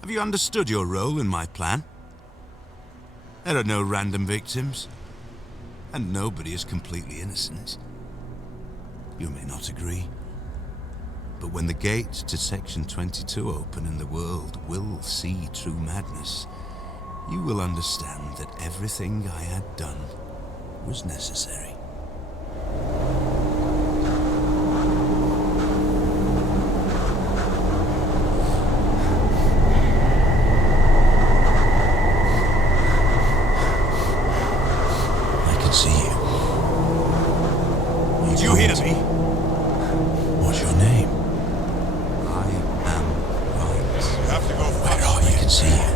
Have you understood your role in my plan? There are no random victims, and nobody is completely innocent. You may not agree, but when the gates to Section 22 open and the world will see true madness, you will understand that everything I had done was necessary. See you. Do you hear me? What's your name? I am right. You have to go. Where are you? I can see you.